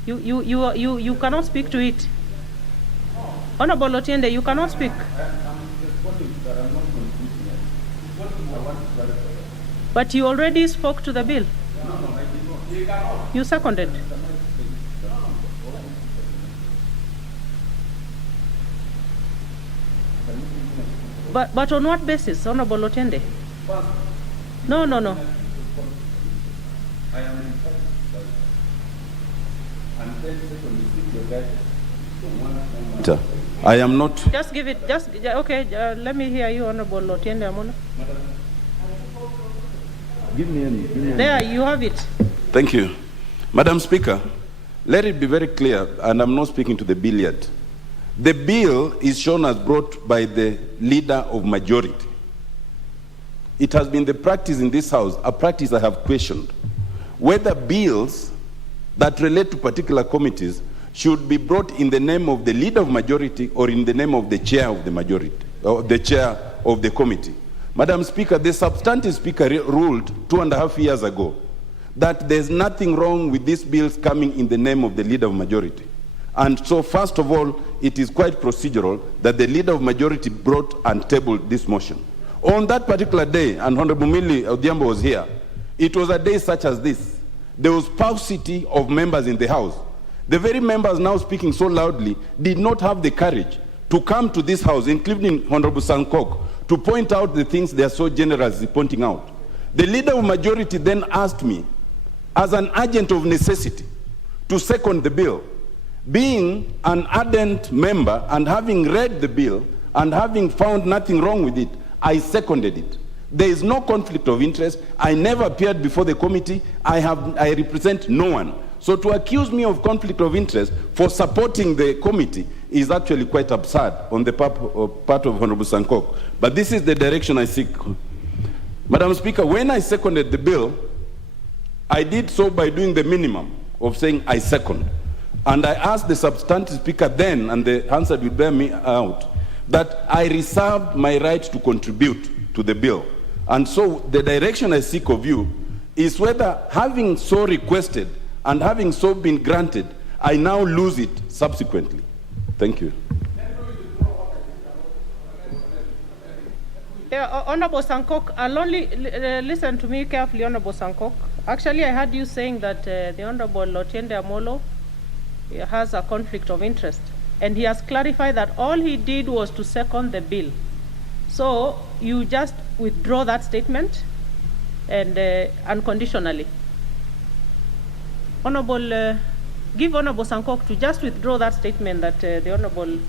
You cannot speak to it. Honorable Otiende, you cannot speak. But you already spoke to the bill. You seconded. But on what basis, Honorable Otiende? No. I am not. Just give it. Okay. Let me hear you, Honorable Otiende Amolo. Give me any. There, you have it. Thank you. Madam Speaker, let it be very clear, and I'm not speaking to the bill yet. The bill is shown as brought by the leader of majority. It has been the practice in this House, a practice I have questioned, whether bills that relate to particular committees should be brought in the name of the leader of majority or in the name of the chair of the majority, or the chair of the committee. Madam Speaker, the substantive speaker ruled 2.5 years ago that there's nothing wrong with these bills coming in the name of the leader of majority. And so, first of all, it is quite procedural that the leader of majority brought and tabled this motion. On that particular day, and Honorable Millie Odhiambo was here, it was a day such as this. There was paucity of members in the House. The very members now speaking so loudly did not have the courage to come to this House, including Honorable Sankok, to point out the things they are so generously pointing out. The leader of majority then asked me, as an agent of necessity, to second the bill. Being an ardent member and having read the bill and having found nothing wrong with it, I seconded it. There is no conflict of interest. I never appeared before the committee. I represent no one. So to accuse me of conflict of interest for supporting the committee is actually quite absurd on the part of Honorable Sankok. But this is the direction I seek. Madam Speaker, when I seconded the bill, I did so by doing the minimum of saying I second. And I asked the substantive speaker then, and the answer will bear me out, that I reserved my right to contribute to the bill. And so the direction I seek of you is whether, having so requested and having so been granted, I now lose it subsequently. Thank you. Honorable Sankok, I'll only listen to me carefully, Honorable Sankok. Actually, I heard you saying that the Honorable Otiende Amolo has a conflict of interest. And he has clarified that all he did was to second the bill. So you just withdraw that statement and unconditionally. Honorable, give Honorable Sankok to just withdraw that statement that the Honorable...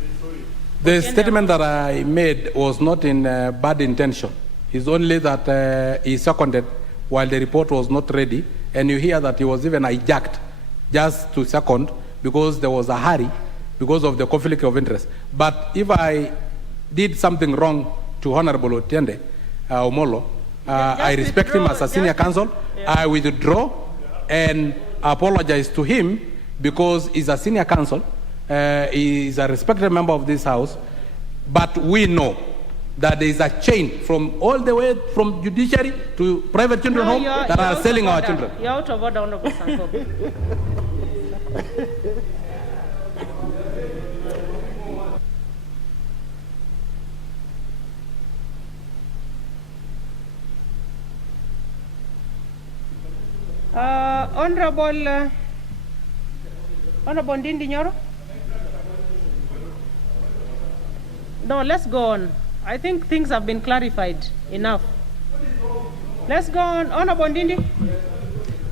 The statement that I made was not in bad intention. It's only that he seconded while the report was not ready, and you hear that he was even hijacked just to second because there was a hurry because of the conflict of interest. But if I did something wrong to Honorable Otiende Omolo, I respect him as a senior counsel. I withdraw and apologize to him because he's a senior counsel. He is a respected member of this house. But we know that there is a chain from all the way from judiciary to private children home that are selling our children. You're out of order, Honorable Sankok. Honorable Ndindi Nyoro? No, let's go on. I think things have been clarified enough. Let's go on. Honorable Ndindi.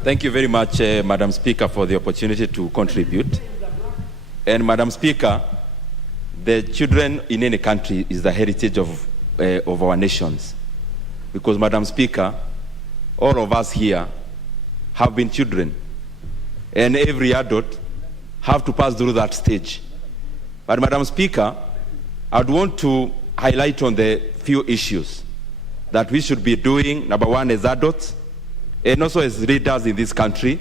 Thank you very much, Madam Speaker, for the opportunity to contribute. And Madam Speaker, the children in any country is the heritage of our nations. Because, Madam Speaker, all of us here have been children. And every adult have to pass through that stage. But, Madam Speaker, I'd want to highlight on the few issues that we should be doing, number one, as adults, and also as leaders in this country,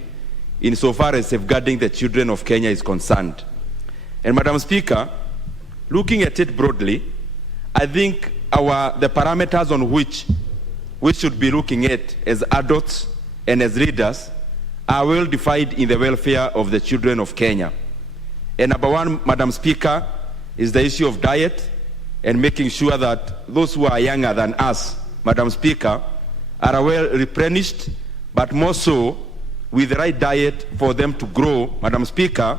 insofar as safeguarding the children of Kenya is concerned. And Madam Speaker, looking at it broadly, I think the parameters on which we should be looking at as adults and as leaders are well defined in the welfare of the children of Kenya. And number one, Madam Speaker, is the issue of diet and making sure that those who are younger than us, Madam Speaker, are well replenished, but more so with the right diet for them to grow, Madam Speaker,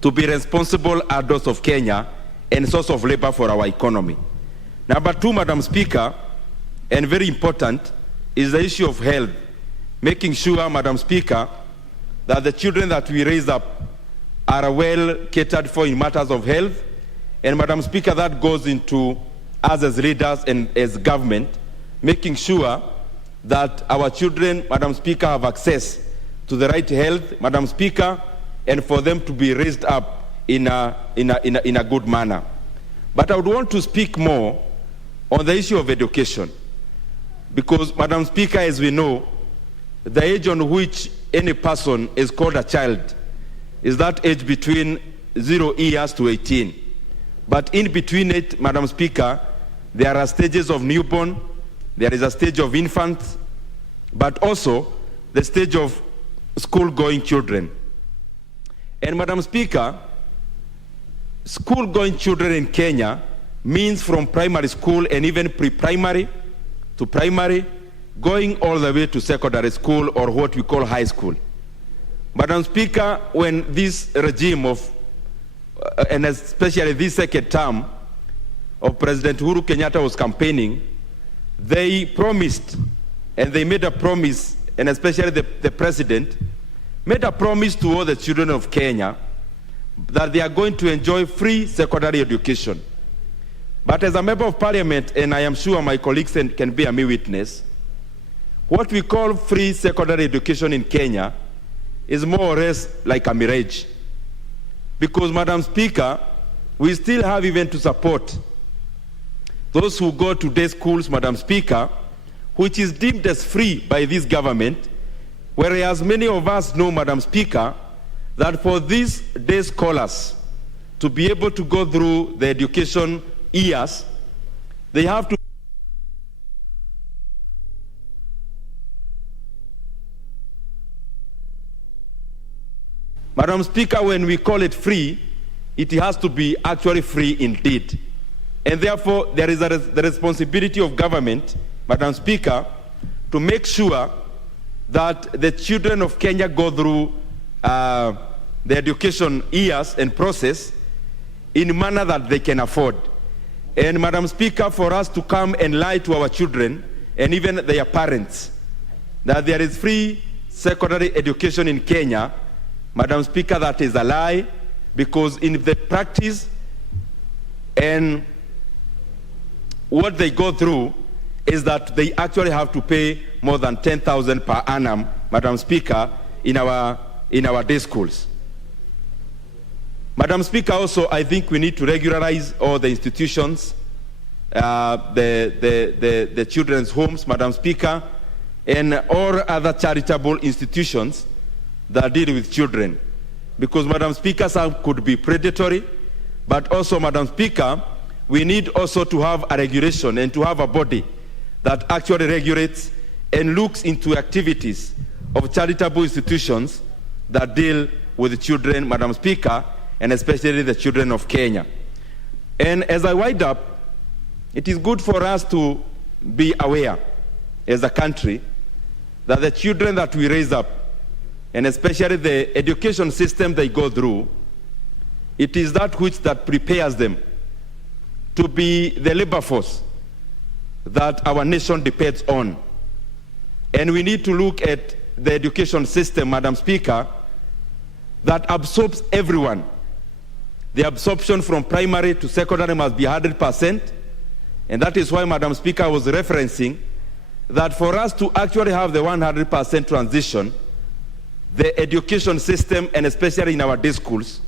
to be responsible adults of Kenya and source of labor for our economy. Number two, Madam Speaker, and very important, is the issue of health, making sure, Madam Speaker, that the children that we raise up are well catered for in matters of health. And Madam Speaker, that goes into us as leaders and as government, making sure that our children, Madam Speaker, have access to the right health, Madam Speaker, and for them to be raised up in a good manner. But I would want to speak more on the issue of education. Because, Madam Speaker, as we know, the age on which any person is called a child is that age between 0 years to 18. But in between it, Madam Speaker, there are stages of newborn, there is a stage of infant, but also the stage of school-going children. And Madam Speaker, school-going children in Kenya means from primary school and even pre-primary to primary, going all the way to secondary school or what we call high school. Madam Speaker, when this regime of, and especially this second term of President Uhuru Kenyatta was campaigning, they promised, and they made a promise, and especially the president, made a promise to all the children of Kenya that they are going to enjoy free secondary education. But as a member of parliament, and I am sure my colleagues can bear me witness, what we call free secondary education in Kenya is more or less like a mirage. Because, Madam Speaker, we still have even to support those who go to day schools, Madam Speaker, which is deemed as free by this government, whereas many of us know, Madam Speaker, that for these day scholars to be able to go through the education years, they have to Madam Speaker, when we call it free, it has to be actually free indeed. And therefore, there is the responsibility of government, Madam Speaker, to make sure that the children of Kenya go through the education years and process in a manner that they can afford. And Madam Speaker, for us to come and lie to our children and even their parents that there is free secondary education in Kenya, Madam Speaker, that is a lie, because in the practice and what they go through is that they actually have to pay more than 10,000 per annum, Madam Speaker, in our day schools. Madam Speaker, also, I think we need to regularize all the institutions, the children's homes, Madam Speaker, and all other charitable institutions that deal with children. Because, Madam Speaker, some could be predatory, but also, Madam Speaker, we need also to have a regulation and to have a body that actually regulates and looks into activities of charitable institutions that deal with children, Madam Speaker, and especially the children of Kenya. And as I wind up, it is good for us to be aware as a country that the children that we raise up, and especially the education system they go through, it is that which that prepares them to be the labor force that our nation depends on. And we need to look at the education system, Madam Speaker, that absorbs everyone. The absorption from primary to secondary must be 100%. And that is why, Madam Speaker, I was referencing that for us to actually have the 100% transition, the education system, and especially in our day schools,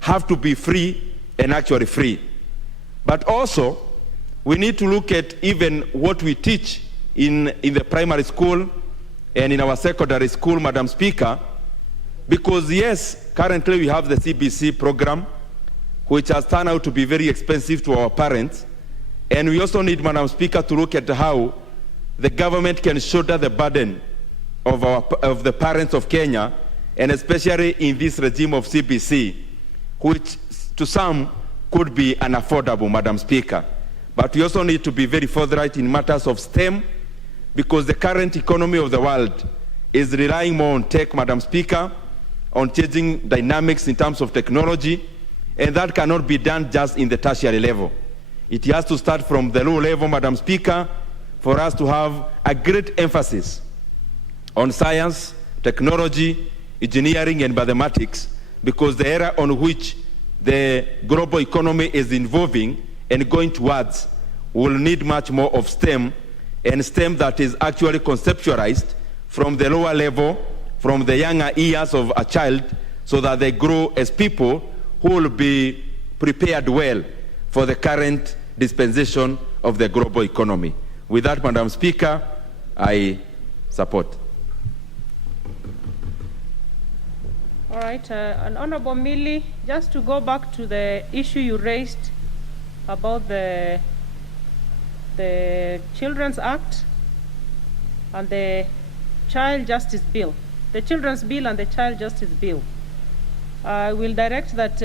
have to be free and actually free. But also, we need to look at even what we teach in the primary school and in our secondary school, Madam Speaker, because yes, currently we have the CBC program, which has turned out to be very expensive to our parents. And we also need, Madam Speaker, to look at how the government can shoulder the burden of the parents of Kenya, and especially in this regime of CBC, which to some could be unaffordable, Madam Speaker. But we also need to be very forthright in matters of STEM, because the current economy of the world is relying more on tech, Madam Speaker, on changing dynamics in terms of technology, and that cannot be done just in the tertiary level. It has to start from the low level, Madam Speaker, for us to have a great emphasis on science, technology, engineering, and mathematics, because the era on which the global economy is evolving and going towards will need much more of STEM, and STEM that is actually conceptualized from the lower level, from the younger years of a child, so that they grow as people who will be prepared well for the current dispensation of the global economy. With that, Madam Speaker, I support. All right, and Honorable Millie, just to go back to the issue you raised about the Children's Act and the Child Justice Bill, the Children's Bill and the Child Justice Bill. I will direct that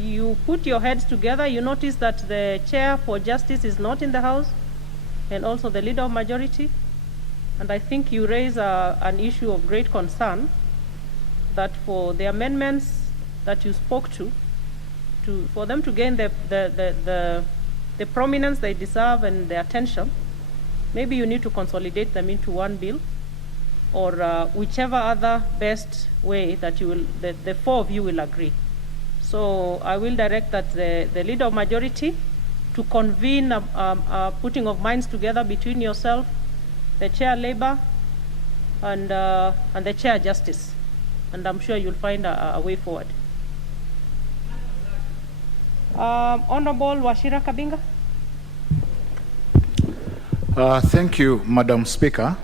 you put your heads together. You notice that the Chair for Justice is not in the House, and also the Leader of Majority. And I think you raise an issue of great concern, that for the amendments that you spoke to for them to gain the prominence they deserve and the attention, maybe you need to consolidate them into one bill, or whichever other best way that you will, the four of you will agree. So I will direct that the Leader of Majority to convene a putting of minds together between yourself, the Chair Labor, and the Chair Justice. And I'm sure you'll find a way forward. Honorable Wachira Kabinga. Thank you, Madam Speaker.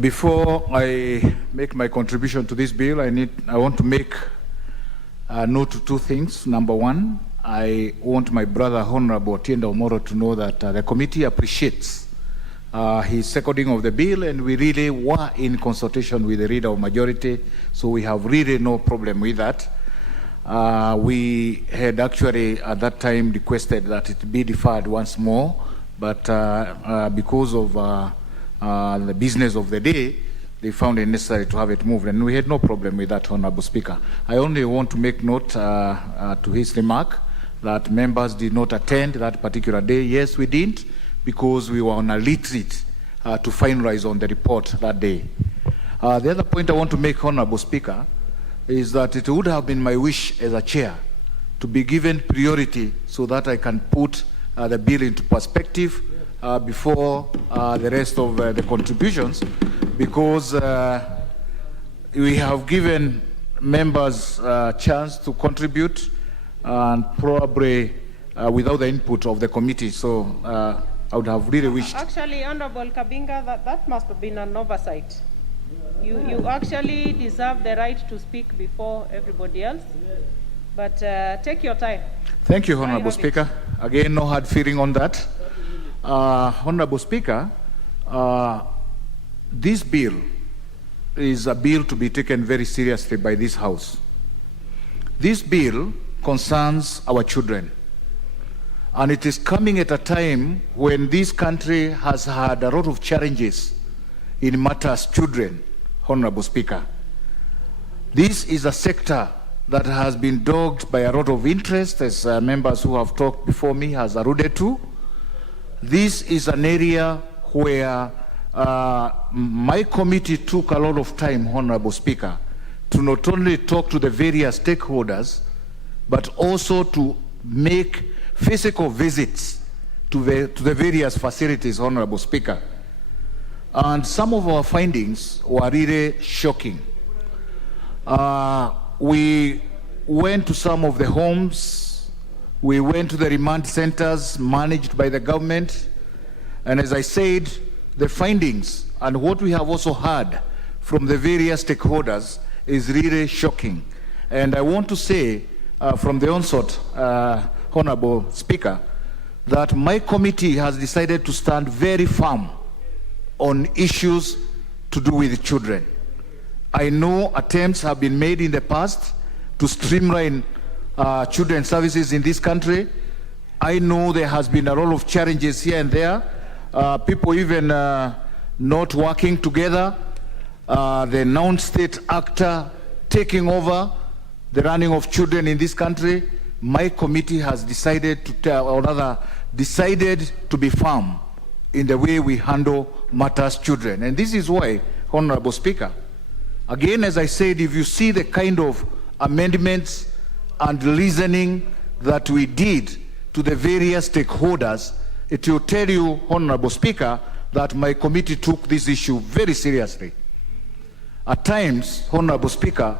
Before I make my contribution to this bill, I want to make a note to two things. Number one, I want my brother, Honorable Otiende Omoro, to know that the committee appreciates his seconding of the bill, and we really were in consultation with the Leader of Majority, so we have really no problem with that. We had actually at that time requested that it be deferred once more, but because of the business of the day, they found it necessary to have it moved, and we had no problem with that, Honorable Speaker. I only want to make note to his remark that members did not attend that particular day. Yes, we didn't, because we were on a retreat to finalize on the report that day. The other point I want to make, Honorable Speaker, is that it would have been my wish as a chair to be given priority so that I can put the bill into perspective before the rest of the contributions, because we have given members a chance to contribute and probably without the input of the committee. So I would have really wished. Actually, Honorable Kabinga, that must have been an oversight. You actually deserve the right to speak before everybody else, but take your time. Thank you, Honorable Speaker. Again, no hard feeling on that. Honorable Speaker, this bill is a bill to be taken very seriously by this House. This bill concerns our children, and it is coming at a time when this country has had a lot of challenges in matters children, Honorable Speaker. This is a sector that has been dogged by a lot of interest, as members who have talked before me has alluded to. This is an area where my committee took a lot of time, Honorable Speaker, to not only talk to the various stakeholders, but also to make physical visits to the various facilities, Honorable Speaker. And some of our findings were really shocking. We went to some of the homes, we went to the remand centers managed by the government, and as I said, the findings and what we have also heard from the various stakeholders is really shocking. And I want to say from the onset, Honorable Speaker, that my committee has decided to stand very firm on issues to do with children. I know attempts have been made in the past to streamline children's services in this country. I know there has been a lot of challenges here and there. People even not working together. The non-state actor taking over the running of children in this country. My committee has decided to be firm in the way we handle matters children. And this is why, Honorable Speaker, again, as I said, if you see the kind of amendments and listening that we did to the various stakeholders, it will tell you, Honorable Speaker, that my committee took this issue very seriously. At times, Honorable Speaker,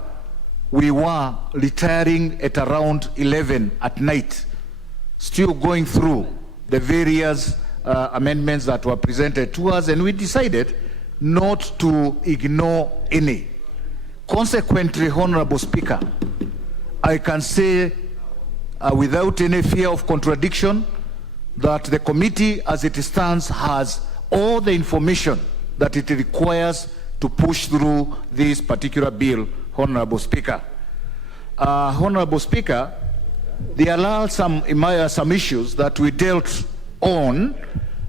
we were retiring at around 11 at night, still going through the various amendments that were presented to us, and we decided not to ignore any. Consequently, Honorable Speaker, I can say without any fear of contradiction that the committee as it stands has all the information that it requires to push through this particular bill, Honorable Speaker. Honorable Speaker, there are some issues that we dealt on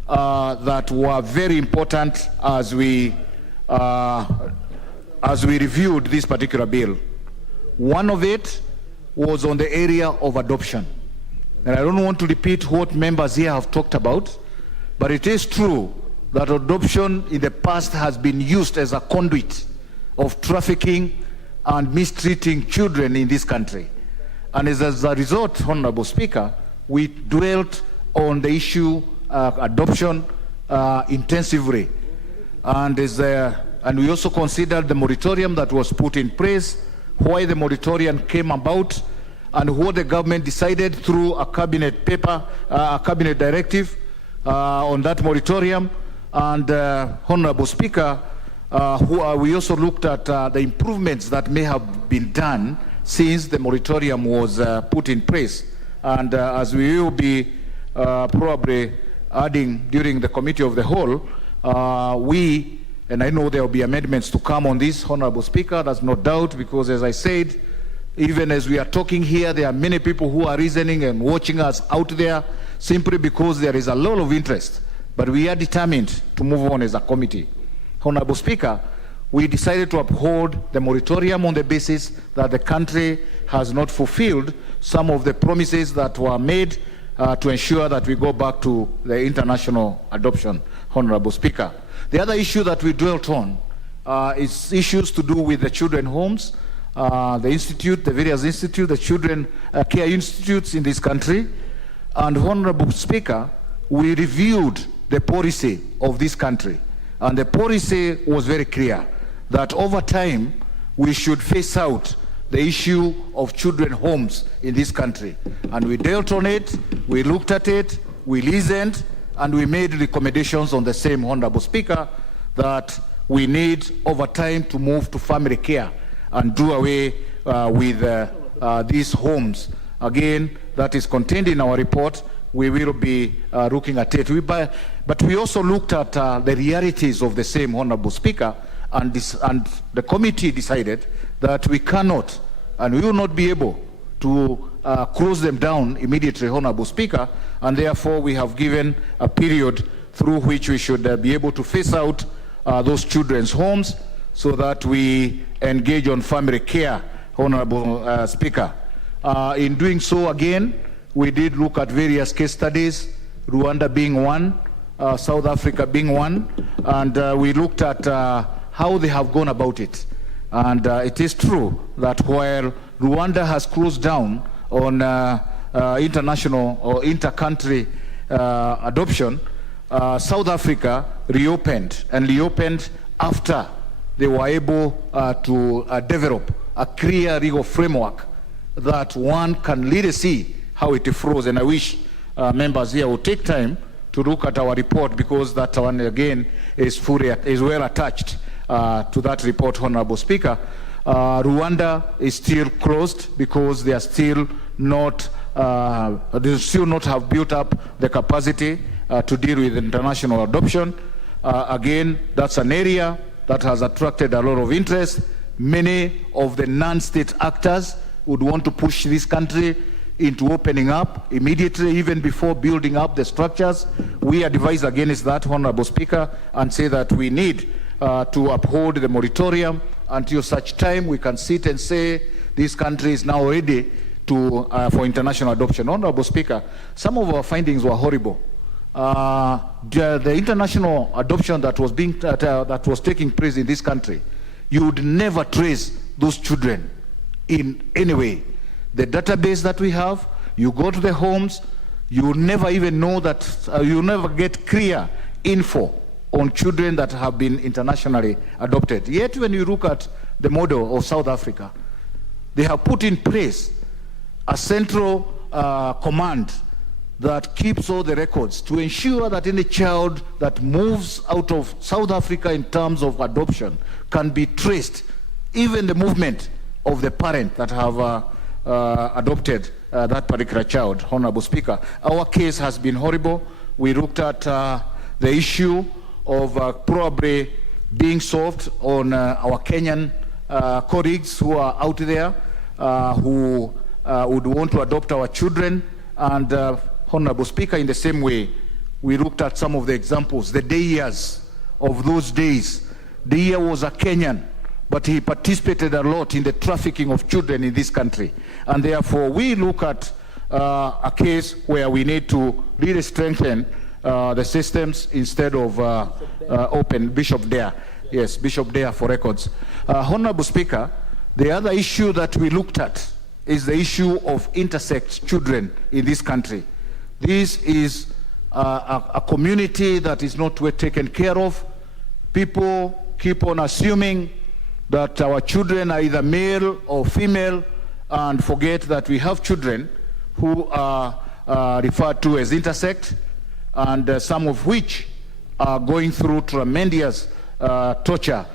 that were very important as we reviewed this particular bill. One of it was on the area of adoption. And I don't want to repeat what members here have talked about, but it is true that adoption in the past has been used as a conduit of trafficking and mistreating children in this country. And as a result, Honorable Speaker, we dwelt on the issue of adoption intensively. And we also considered the moratorium that was put in place, why the moratorium came about, and what the government decided through a cabinet paper, a cabinet directive on that moratorium. And Honorable Speaker, we also looked at the improvements that may have been done since the moratorium was put in place. And as we will be probably adding during the committee of the whole, and I know there will be amendments to come on this, Honorable Speaker, that's no doubt, because as I said, Even as we are talking here, there are many people who are reasoning and watching us out there simply because there is a lot of interest. But we are determined to move on as a committee. Honorable Speaker, we decided to uphold the moratorium on the basis that the country has not fulfilled some of the promises that were made to ensure that we go back to the international adoption, Honorable Speaker. The other issue that we dwelt on is issues to do with the children homes, the institute, the various institutes, the children care institutes in this country. And Honorable Speaker, we reviewed the policy of this country. And the policy was very clear that over time, we should phase out the issue of children homes in this country. And we dealt on it, we looked at it, we listened, and we made recommendations on the same, Honorable Speaker, that we need over time to move to family care and do away with these homes. Again, that is contained in our report. We will be looking at it. But we also looked at the realities of the same, Honorable Speaker, and the committee decided that we cannot and we will not be able to close them down immediately, Honorable Speaker, and therefore we have given a period through which we should be able to phase out those children's homes so that we engage on family care, Honorable Speaker. In doing so, again, we did look at various case studies, Rwanda being one, South Africa being one, and we looked at how they have gone about it. And it is true that while Rwanda has closed down on international or inter-country adoption, South Africa reopened, and reopened after they were able to develop a clear legal framework that one can really see how it flows. And I wish members here will take time to look at our report, because that one again is well attached to that report, Honorable Speaker. Rwanda is still closed because they are still not, they still not have built up the capacity to deal with international adoption. Again, that's an area that has attracted a lot of interest. Many of the non-state actors would want to push this country into opening up immediately, even before building up the structures. We advise against that, Honorable Speaker, and say that we need to uphold the moratorium until such time we can sit and say this country is now ready to for international adoption. Honorable Speaker, some of our findings were horrible. The international adoption that was being that was taking place in this country, you would never trace those children in any way. The database that we have, you go to the homes, you will never even know that, you will never get clear info on children that have been internationally adopted. Yet when you look at the model of South Africa, they have put in place a central command that keeps all the records to ensure that any child that moves out of South Africa in terms of adoption can be traced, even the movement of the parent that have adopted that particular child. Honorable Speaker, our case has been horrible. We looked at the issue of probably being solved on our Kenyan colleagues who are out there who would want to adopt our children. And Honorable Speaker, in the same way, we looked at some of the examples, the years of those days. The year was a Kenyan, but he participated a lot in the trafficking of children in this country. And therefore, we look at a case where we need to really strengthen the systems instead of open Bishop Dare. Yes, Bishop Dare for records. Honorable Speaker, the other issue that we looked at is the issue of intersex children in this country. This is a community that is not well taken care of. People keep on assuming that our children are either male or female, and forget that we have children who are referred to as intersex, and some of which are going through tremendous torture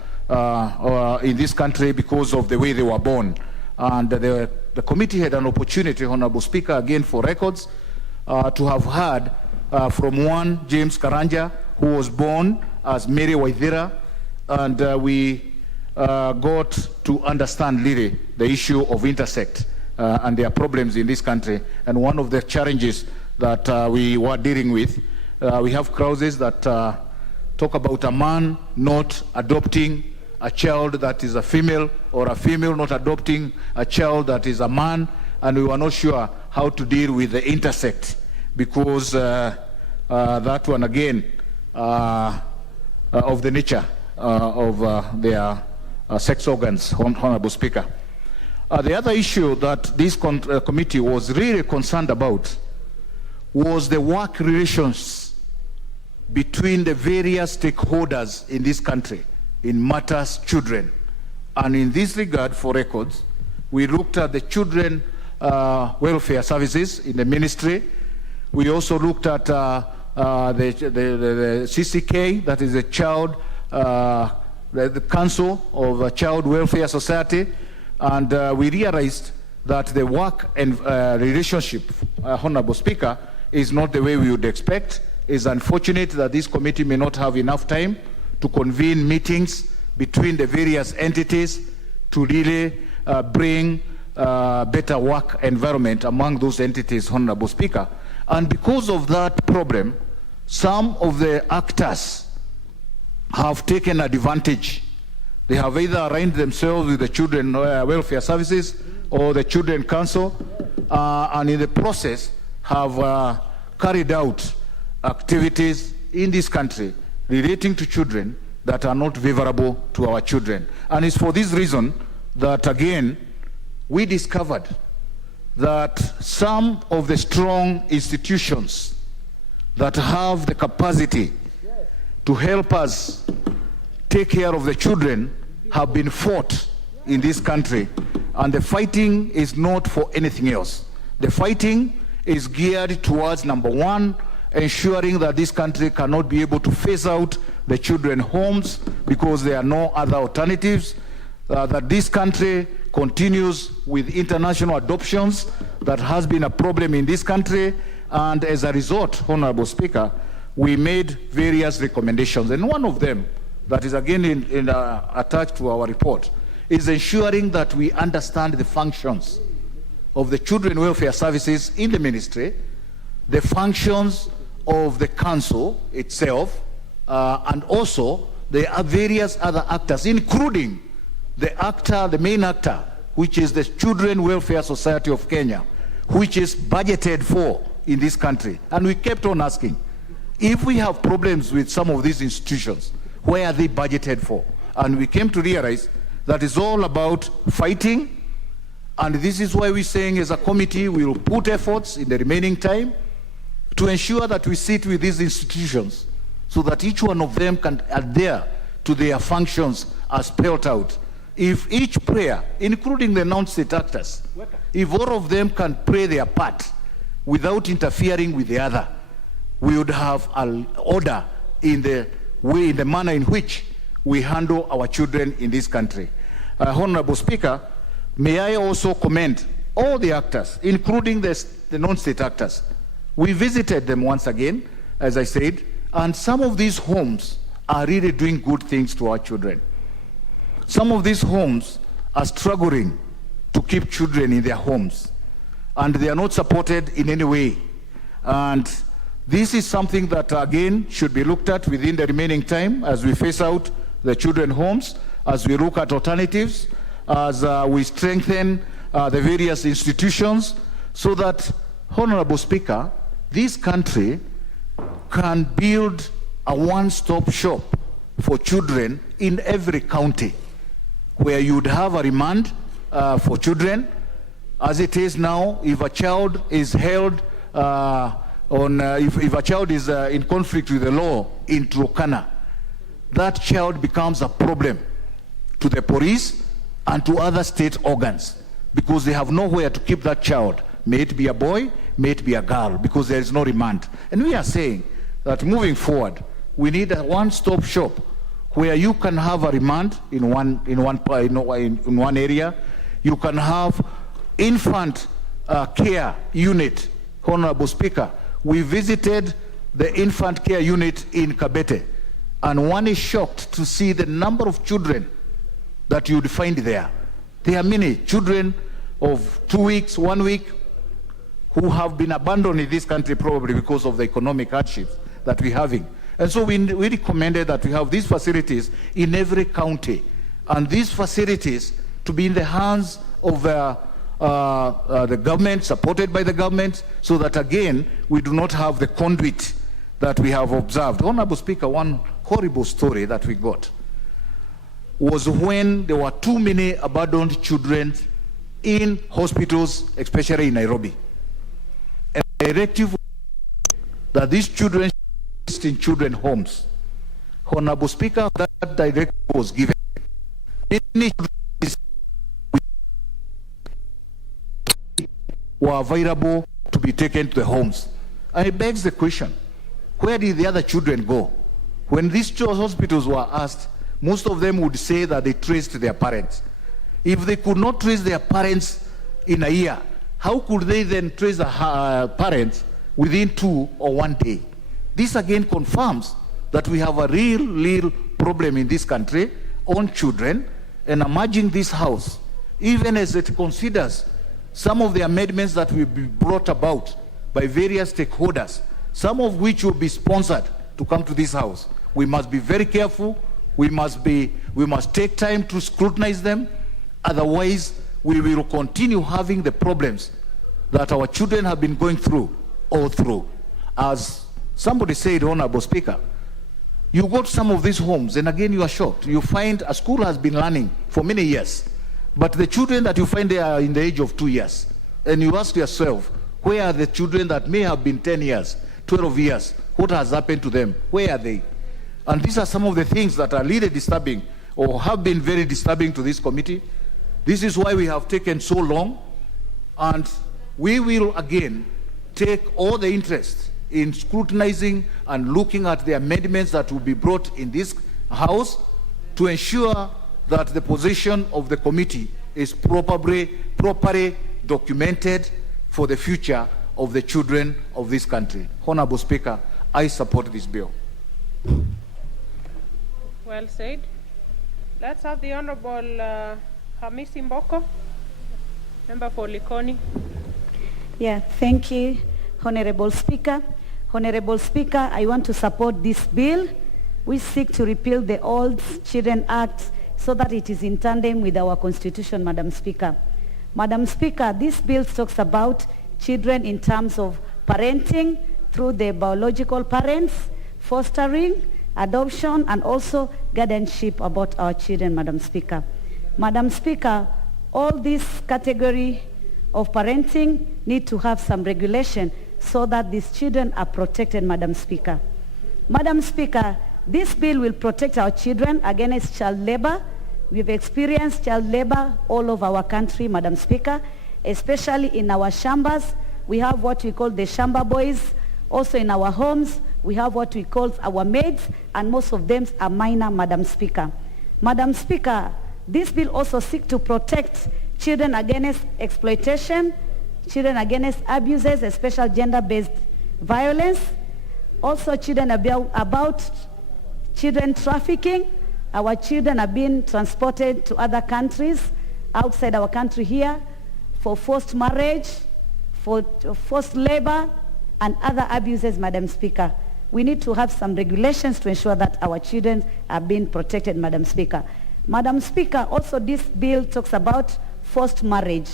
in this country because of the way they were born. And the committee had an opportunity, Honorable Speaker, again for records, to have heard from one James Karanja, who was born as Mary Waithira, and we got to understand really the issue of intersex and their problems in this country. And one of the challenges that we were dealing with, we have clauses that talk about a man not adopting a child that is a female, or a female not adopting a child that is a man, and we were not sure how to deal with the intersex, because that one again of the nature of their sex organs, Honorable Speaker. The other issue that this committee was really concerned about was the work relations between the various stakeholders in this country in matters children. And in this regard, for records, we looked at the children welfare services in the ministry. We also looked at the CCK, that is the child, the Council of Child Welfare Society, and we realized that the work and relationship, Honorable Speaker, is not the way we would expect. It's unfortunate that this committee may not have enough time to convene meetings between the various entities to really bring better work environment among those entities, Honorable Speaker. And because of that problem, some of the actors have taken advantage. They have either aligned themselves with the Children Welfare Services or the Children Council, and in the process have carried out activities in this country relating to children that are not favorable to our children. And it's for this reason that, again, we discovered that some of the strong institutions that have the capacity to help us take care of the children have been fought in this country. And the fighting is not for anything else. The fighting is geared towards, number one, ensuring that this country cannot be able to phase out the children homes because there are no other alternatives, that this country continues with international adoptions that has been a problem in this country, and as a result, Honorable Speaker, we made various recommendations, and one of them that is again attached to our report is ensuring that we understand the functions of the children welfare services in the ministry, the functions of the council itself, and also there are various other actors, including the main actor, which is the Children Welfare Society of Kenya, which is budgeted for in this country. And we kept on asking, if we have problems with some of these institutions, where are they budgeted for? And we came to realize that it's all about fighting, and this is why we're saying as a committee we will put efforts in the remaining time to ensure that we sit with these institutions so that each one of them can adhere to their functions as spelled out. If each player, including the non-state actors, if all of them can play their part without interfering with the other, we would have an order in the way, in the manner in which we handle our children in this country. Honorable Speaker, may I also commend all the actors, including the non-state actors. We visited them once again, as I said, and some of these homes are really doing good things to our children. Some of these homes are struggling to keep children in their homes, and they are not supported in any way. And this is something that, again, should be looked at within the remaining time as we phase out the children homes, as we look at alternatives, as we strengthen the various institutions, so that, Honorable Speaker, this country can build a one-stop shop for children in every county, where you would have a remand for children. As it is now, if a child is held if a child is in conflict with the law in Turkana, that child becomes a problem to the police and to other state organs, because they have nowhere to keep that child. May it be a boy, may it be a girl, because there is no remand. And we are saying that moving forward, we need a one-stop shop where you can have a remand in one area. You can have infant care unit. Honorable Speaker, we visited the infant care unit in Kabete, and one is shocked to see the number of children that you'd find there. There are many children of 2 weeks, 1 week, who have been abandoned in this country probably because of the economic hardships that we're having. And so we recommended that we have these facilities in every county, and these facilities to be in the hands of the government, supported by the government, so that again, we do not have the conduit that we have observed. Honorable Speaker, one horrible story that we got was when there were too many abandoned children in hospitals, especially in Nairobi. And the directive that these children should be in children homes. Honorable Speaker, that directive was given. Many children were available to be taken to the homes. And it begs the question, where did the other children go? When these hospitals were asked, most of them would say that they traced their parents. If they could not trace their parents in a year, how could they then trace the parents within 2 or 1 day? This again confirms that we have a real problem in this country on children, and I'm urging this House, even as it considers some of the amendments that will be brought about by various stakeholders, some of which will be sponsored to come to this House. We must be very careful. We must take time to scrutinize them. Otherwise, we will continue having the problems that our children have been going through all through. As somebody said, Honorable Speaker, you go to some of these homes, and again you are shocked. You find a school has been running for many years, but the children that you find there are in the age of 2 years. And you ask yourself, where are the children that may have been 10 years, 12 years? What has happened to them? Where are they? And these are some of the things that are really disturbing, or have been very disturbing to this committee. This is why we have taken so long, and we will again take all the interest in scrutinizing and looking at the amendments that will be brought in this House to ensure that the position of the committee is properly documented for the future of the children of this country. Honorable Speaker, I support this bill. Well said. Let's have the Honorable Hamisi Mboko, member for Likoni. Yeah, thank you, Honorable Speaker. Honorable Speaker, I want to support this bill. We seek to repeal the Old Children Act so that it is in tandem with our Constitution, Madam Speaker. Madam Speaker, this bill talks about children in terms of parenting through their biological parents, fostering, adoption, and also guardianship about our children, Madam Speaker. Madam Speaker, all this category of parenting need to have some regulation so that these children are protected, Madam Speaker. Madam Speaker, this bill will protect our children against child labor. We've experienced child labor all over our country, Madam Speaker, especially in our shambas. We have what we call the shamba boys. Also in our homes, we have what we call our maids, and most of them are minor, Madam Speaker. Madam Speaker, this bill also seeks to protect children against exploitation, children against abuses, especially gender-based violence. Also children about children trafficking. Our children are being transported to other countries outside our country here for forced marriage, for forced labor, and other abuses, Madam Speaker. We need to have some regulations to ensure that our children are being protected, Madam Speaker. Madam Speaker, also this bill talks about forced marriage.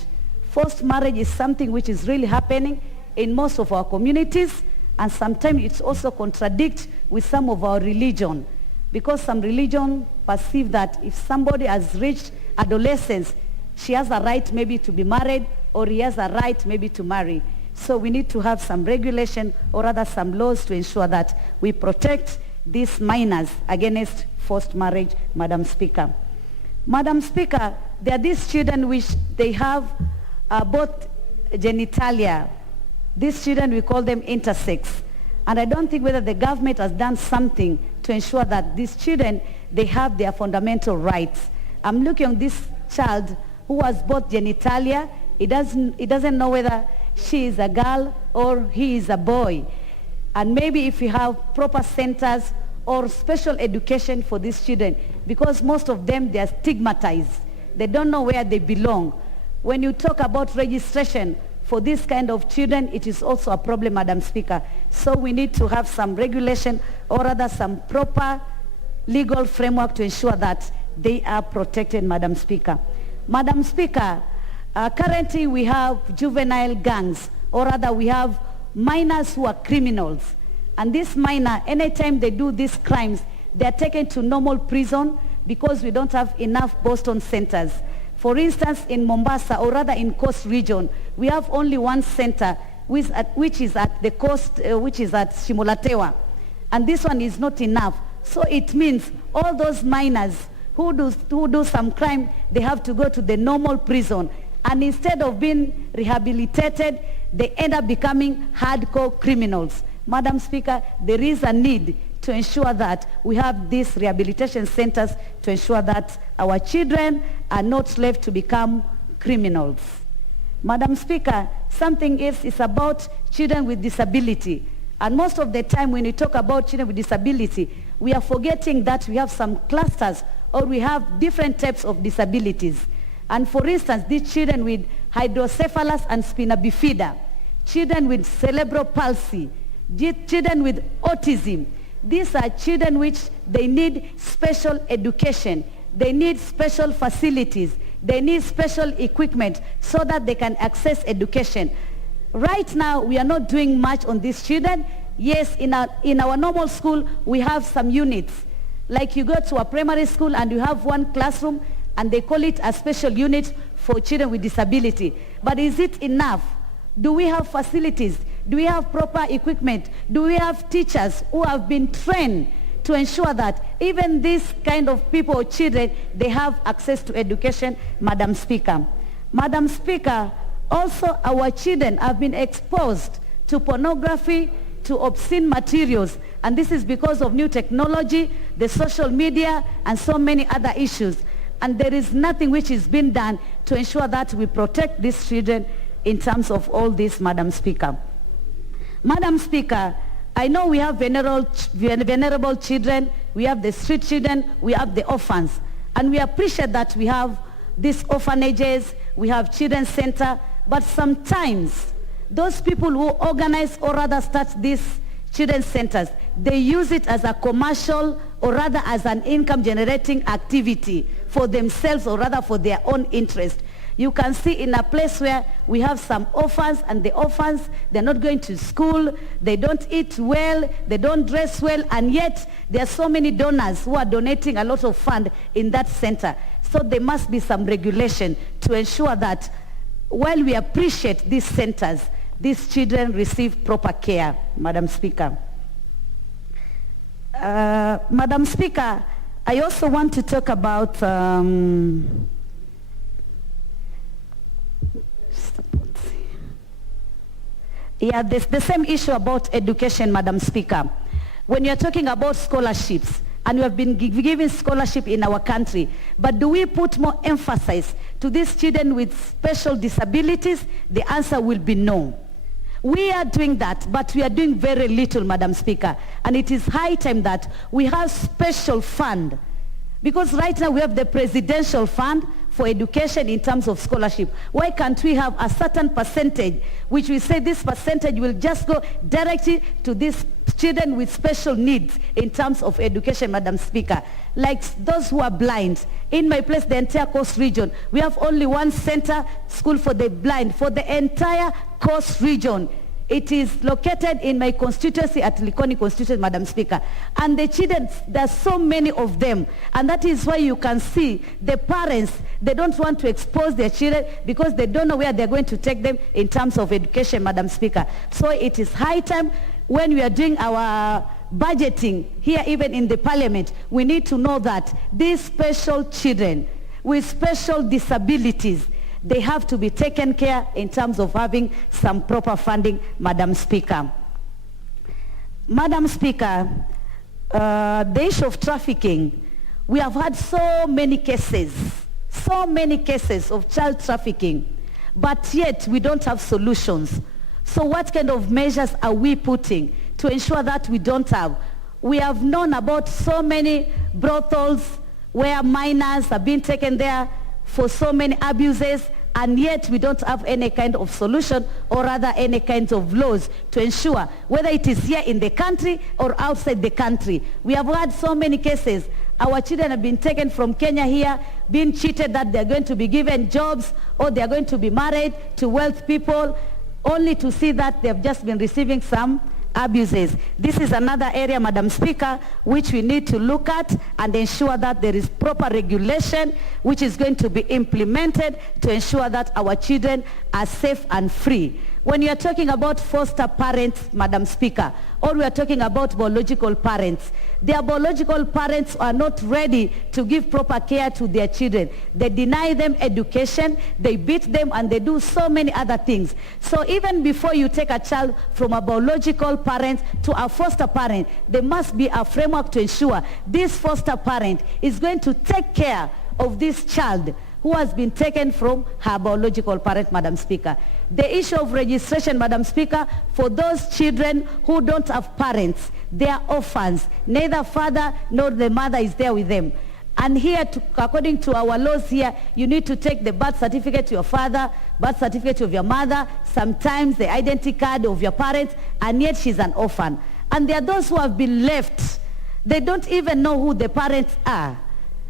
Forced marriage is something which is really happening in most of our communities, and sometimes it's also contradicts with some of our religion, because some religion perceive that if somebody has reached adolescence, she has a right maybe to be married, or he has a right maybe to marry. So we need to have some regulation, or rather some laws, to ensure that we protect these minors against forced marriage, Madam Speaker. Madam Speaker, there are these children which they have both genitalia. These children, we call them intersex. And I don't think whether the government has done something to ensure that these children, they have their fundamental rights. I'm looking at this child who has both genitalia. He doesn't know whether she is a girl or he is a boy. And maybe if we have proper centers or special education for these children, because most of them, they are stigmatized. They don't know where they belong. When you talk about registration for this kind of children, it is also a problem, Madam Speaker. So we need to have some regulation, or rather some proper legal framework to ensure that they are protected, Madam Speaker. Madam Speaker, currently we have juvenile gangs, or rather we have minors who are criminals. And this minor, anytime they do these crimes, they are taken to normal prison because we don't have enough Boston centers. For instance, in Mombasa, or rather in Coast Region, we have only one center, which is at the coast, which is at Shimolatewa. And this one is not enough. So it means all those minors who do some crime, they have to go to the normal prison. And instead of being rehabilitated, they end up becoming hardcore criminals. Madam Speaker, there is a need to ensure that we have these rehabilitation centers to ensure that our children are not left to become criminals. Madam Speaker, something else is about children with disability. And most of the time when we talk about children with disability, we are forgetting that we have some clusters, or we have different types of disabilities. And for instance, these children with hydrocephalus and spina bifida, children with cerebral palsy, children with autism, these are children which they need special education, they need special facilities, they need special equipment so that they can access education. Right now, we are not doing much on these children. Yes, in our normal school, we have some units. Like you go to a primary school and you have one classroom and they call it a special unit for children with disability. But is it enough? Do we have facilities? Do we have proper equipment? Do we have teachers who have been trained to ensure that even these kind of people or children, they have access to education, Madam Speaker? Madam Speaker, also our children have been exposed to pornography, to obscene materials, and this is because of new technology, the social media, and so many other issues. And there is nothing which is being done to ensure that we protect these children in terms of all this, Madam Speaker. Madam Speaker, I know we have venerable children, we have the street children, we have the orphans, and we appreciate that we have these orphanages, we have children's center, but sometimes those people who organize or rather start these children's centers, they use it as a commercial or rather as an income generating activity for themselves or rather for their own interest. You can see in a place where we have some orphans, and the orphans, they're not going to school, they don't eat well, they don't dress well, and yet there are so many donors who are donating a lot of fund in that center. So there must be some regulation to ensure that while we appreciate these centers, these children receive proper care, Madam Speaker. Madam Speaker, I also want to talk about the same issue about education, Madam Speaker. When you're talking about scholarships, and we have been giving scholarship in our country, but do we put more emphasis to these children with special disabilities? The answer will be no. We are doing that, but we are doing very little, Madam Speaker. And it is high time that we have special fund. Because right now we have the presidential fund for education in terms of scholarship. Why can't we have a certain percentage, which we say this percentage will just go directly to these children with special needs in terms of education, Madam Speaker? Like those who are blind. In my place, the entire Coast Region, we have only one center, school for the blind, for the entire Coast Region. It is located in my constituency at Likoni constituency, Madam Speaker. And the children, there are so many of them. And that is why you can see the parents, they don't want to expose their children because they don't know where they're going to take them in terms of education, Madam Speaker. So it is high time when we are doing our budgeting here, even in the parliament, we need to know that these special children with special disabilities, they have to be taken care in terms of having some proper funding, Madam Speaker. Madam Speaker, the issue of trafficking, we have had so many cases of child trafficking, but yet we don't have solutions. So what kind of measures are we putting to ensure that we don't have? We have known about so many brothels where minors have been taken there for so many abuses, and yet we don't have any kind of solution, or rather any kinds of laws to ensure whether it is here in the country or outside the country. We have had so many cases. Our children have been taken from Kenya here, being cheated that they're going to be given jobs or they're going to be married to wealth people, only to see that they've just been receiving some abuses. This is another area, Madam Speaker, which we need to look at and ensure that there is proper regulation which is going to be implemented to ensure that our children are safe and free. When you are talking about foster parents, Madam Speaker, or we are talking about biological parents, their biological parents are not ready to give proper care to their children. They deny them education, they beat them, and they do so many other things. So even before you take a child from a biological parent to a foster parent, there must be a framework to ensure this foster parent is going to take care of this child who has been taken from her biological parent, Madam Speaker. The issue of registration, Madam Speaker, for those children who don't have parents, they are orphans. Neither father nor the mother is there with them. And here, according to our laws here, you need to take the birth certificate to your father, birth certificate of your mother, sometimes the identity card of your parents, and yet she's an orphan. And there are those who have been left. They don't even know who the parents are.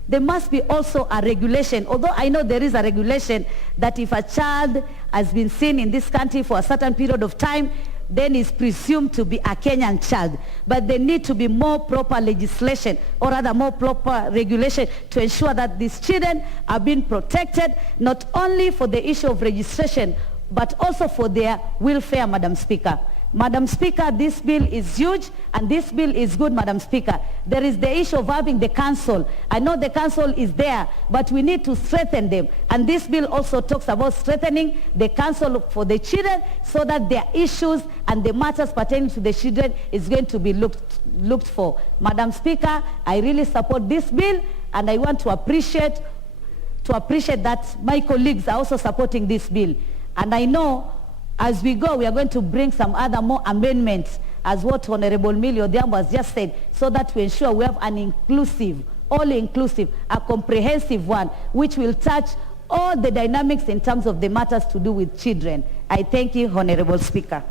There must be also a regulation, although I know there is a regulation that if a child has been seen in this country for a certain period of time, then is presumed to be a Kenyan child. But there need to be more proper legislation, or rather more proper regulation, to ensure that these children are being protected, not only for the issue of registration, but also for their welfare, Madam Speaker. Madam Speaker, this bill is huge and this bill is good, Madam Speaker. There is the issue of having the council. I know the council is there, but we need to strengthen them. And this bill also talks about strengthening the council for the children so that their issues and the matters pertaining to the children is going to be looked for. Madam Speaker, I really support this bill, and I want to appreciate that my colleagues are also supporting this bill. And I know as we go, we are going to bring some other more amendments, as what Honorable Millie Odhiambo has just said, so that we ensure we have an inclusive, all-inclusive, a comprehensive one, which will touch all the dynamics in terms of the matters to do with children. I thank you, Honorable Speaker.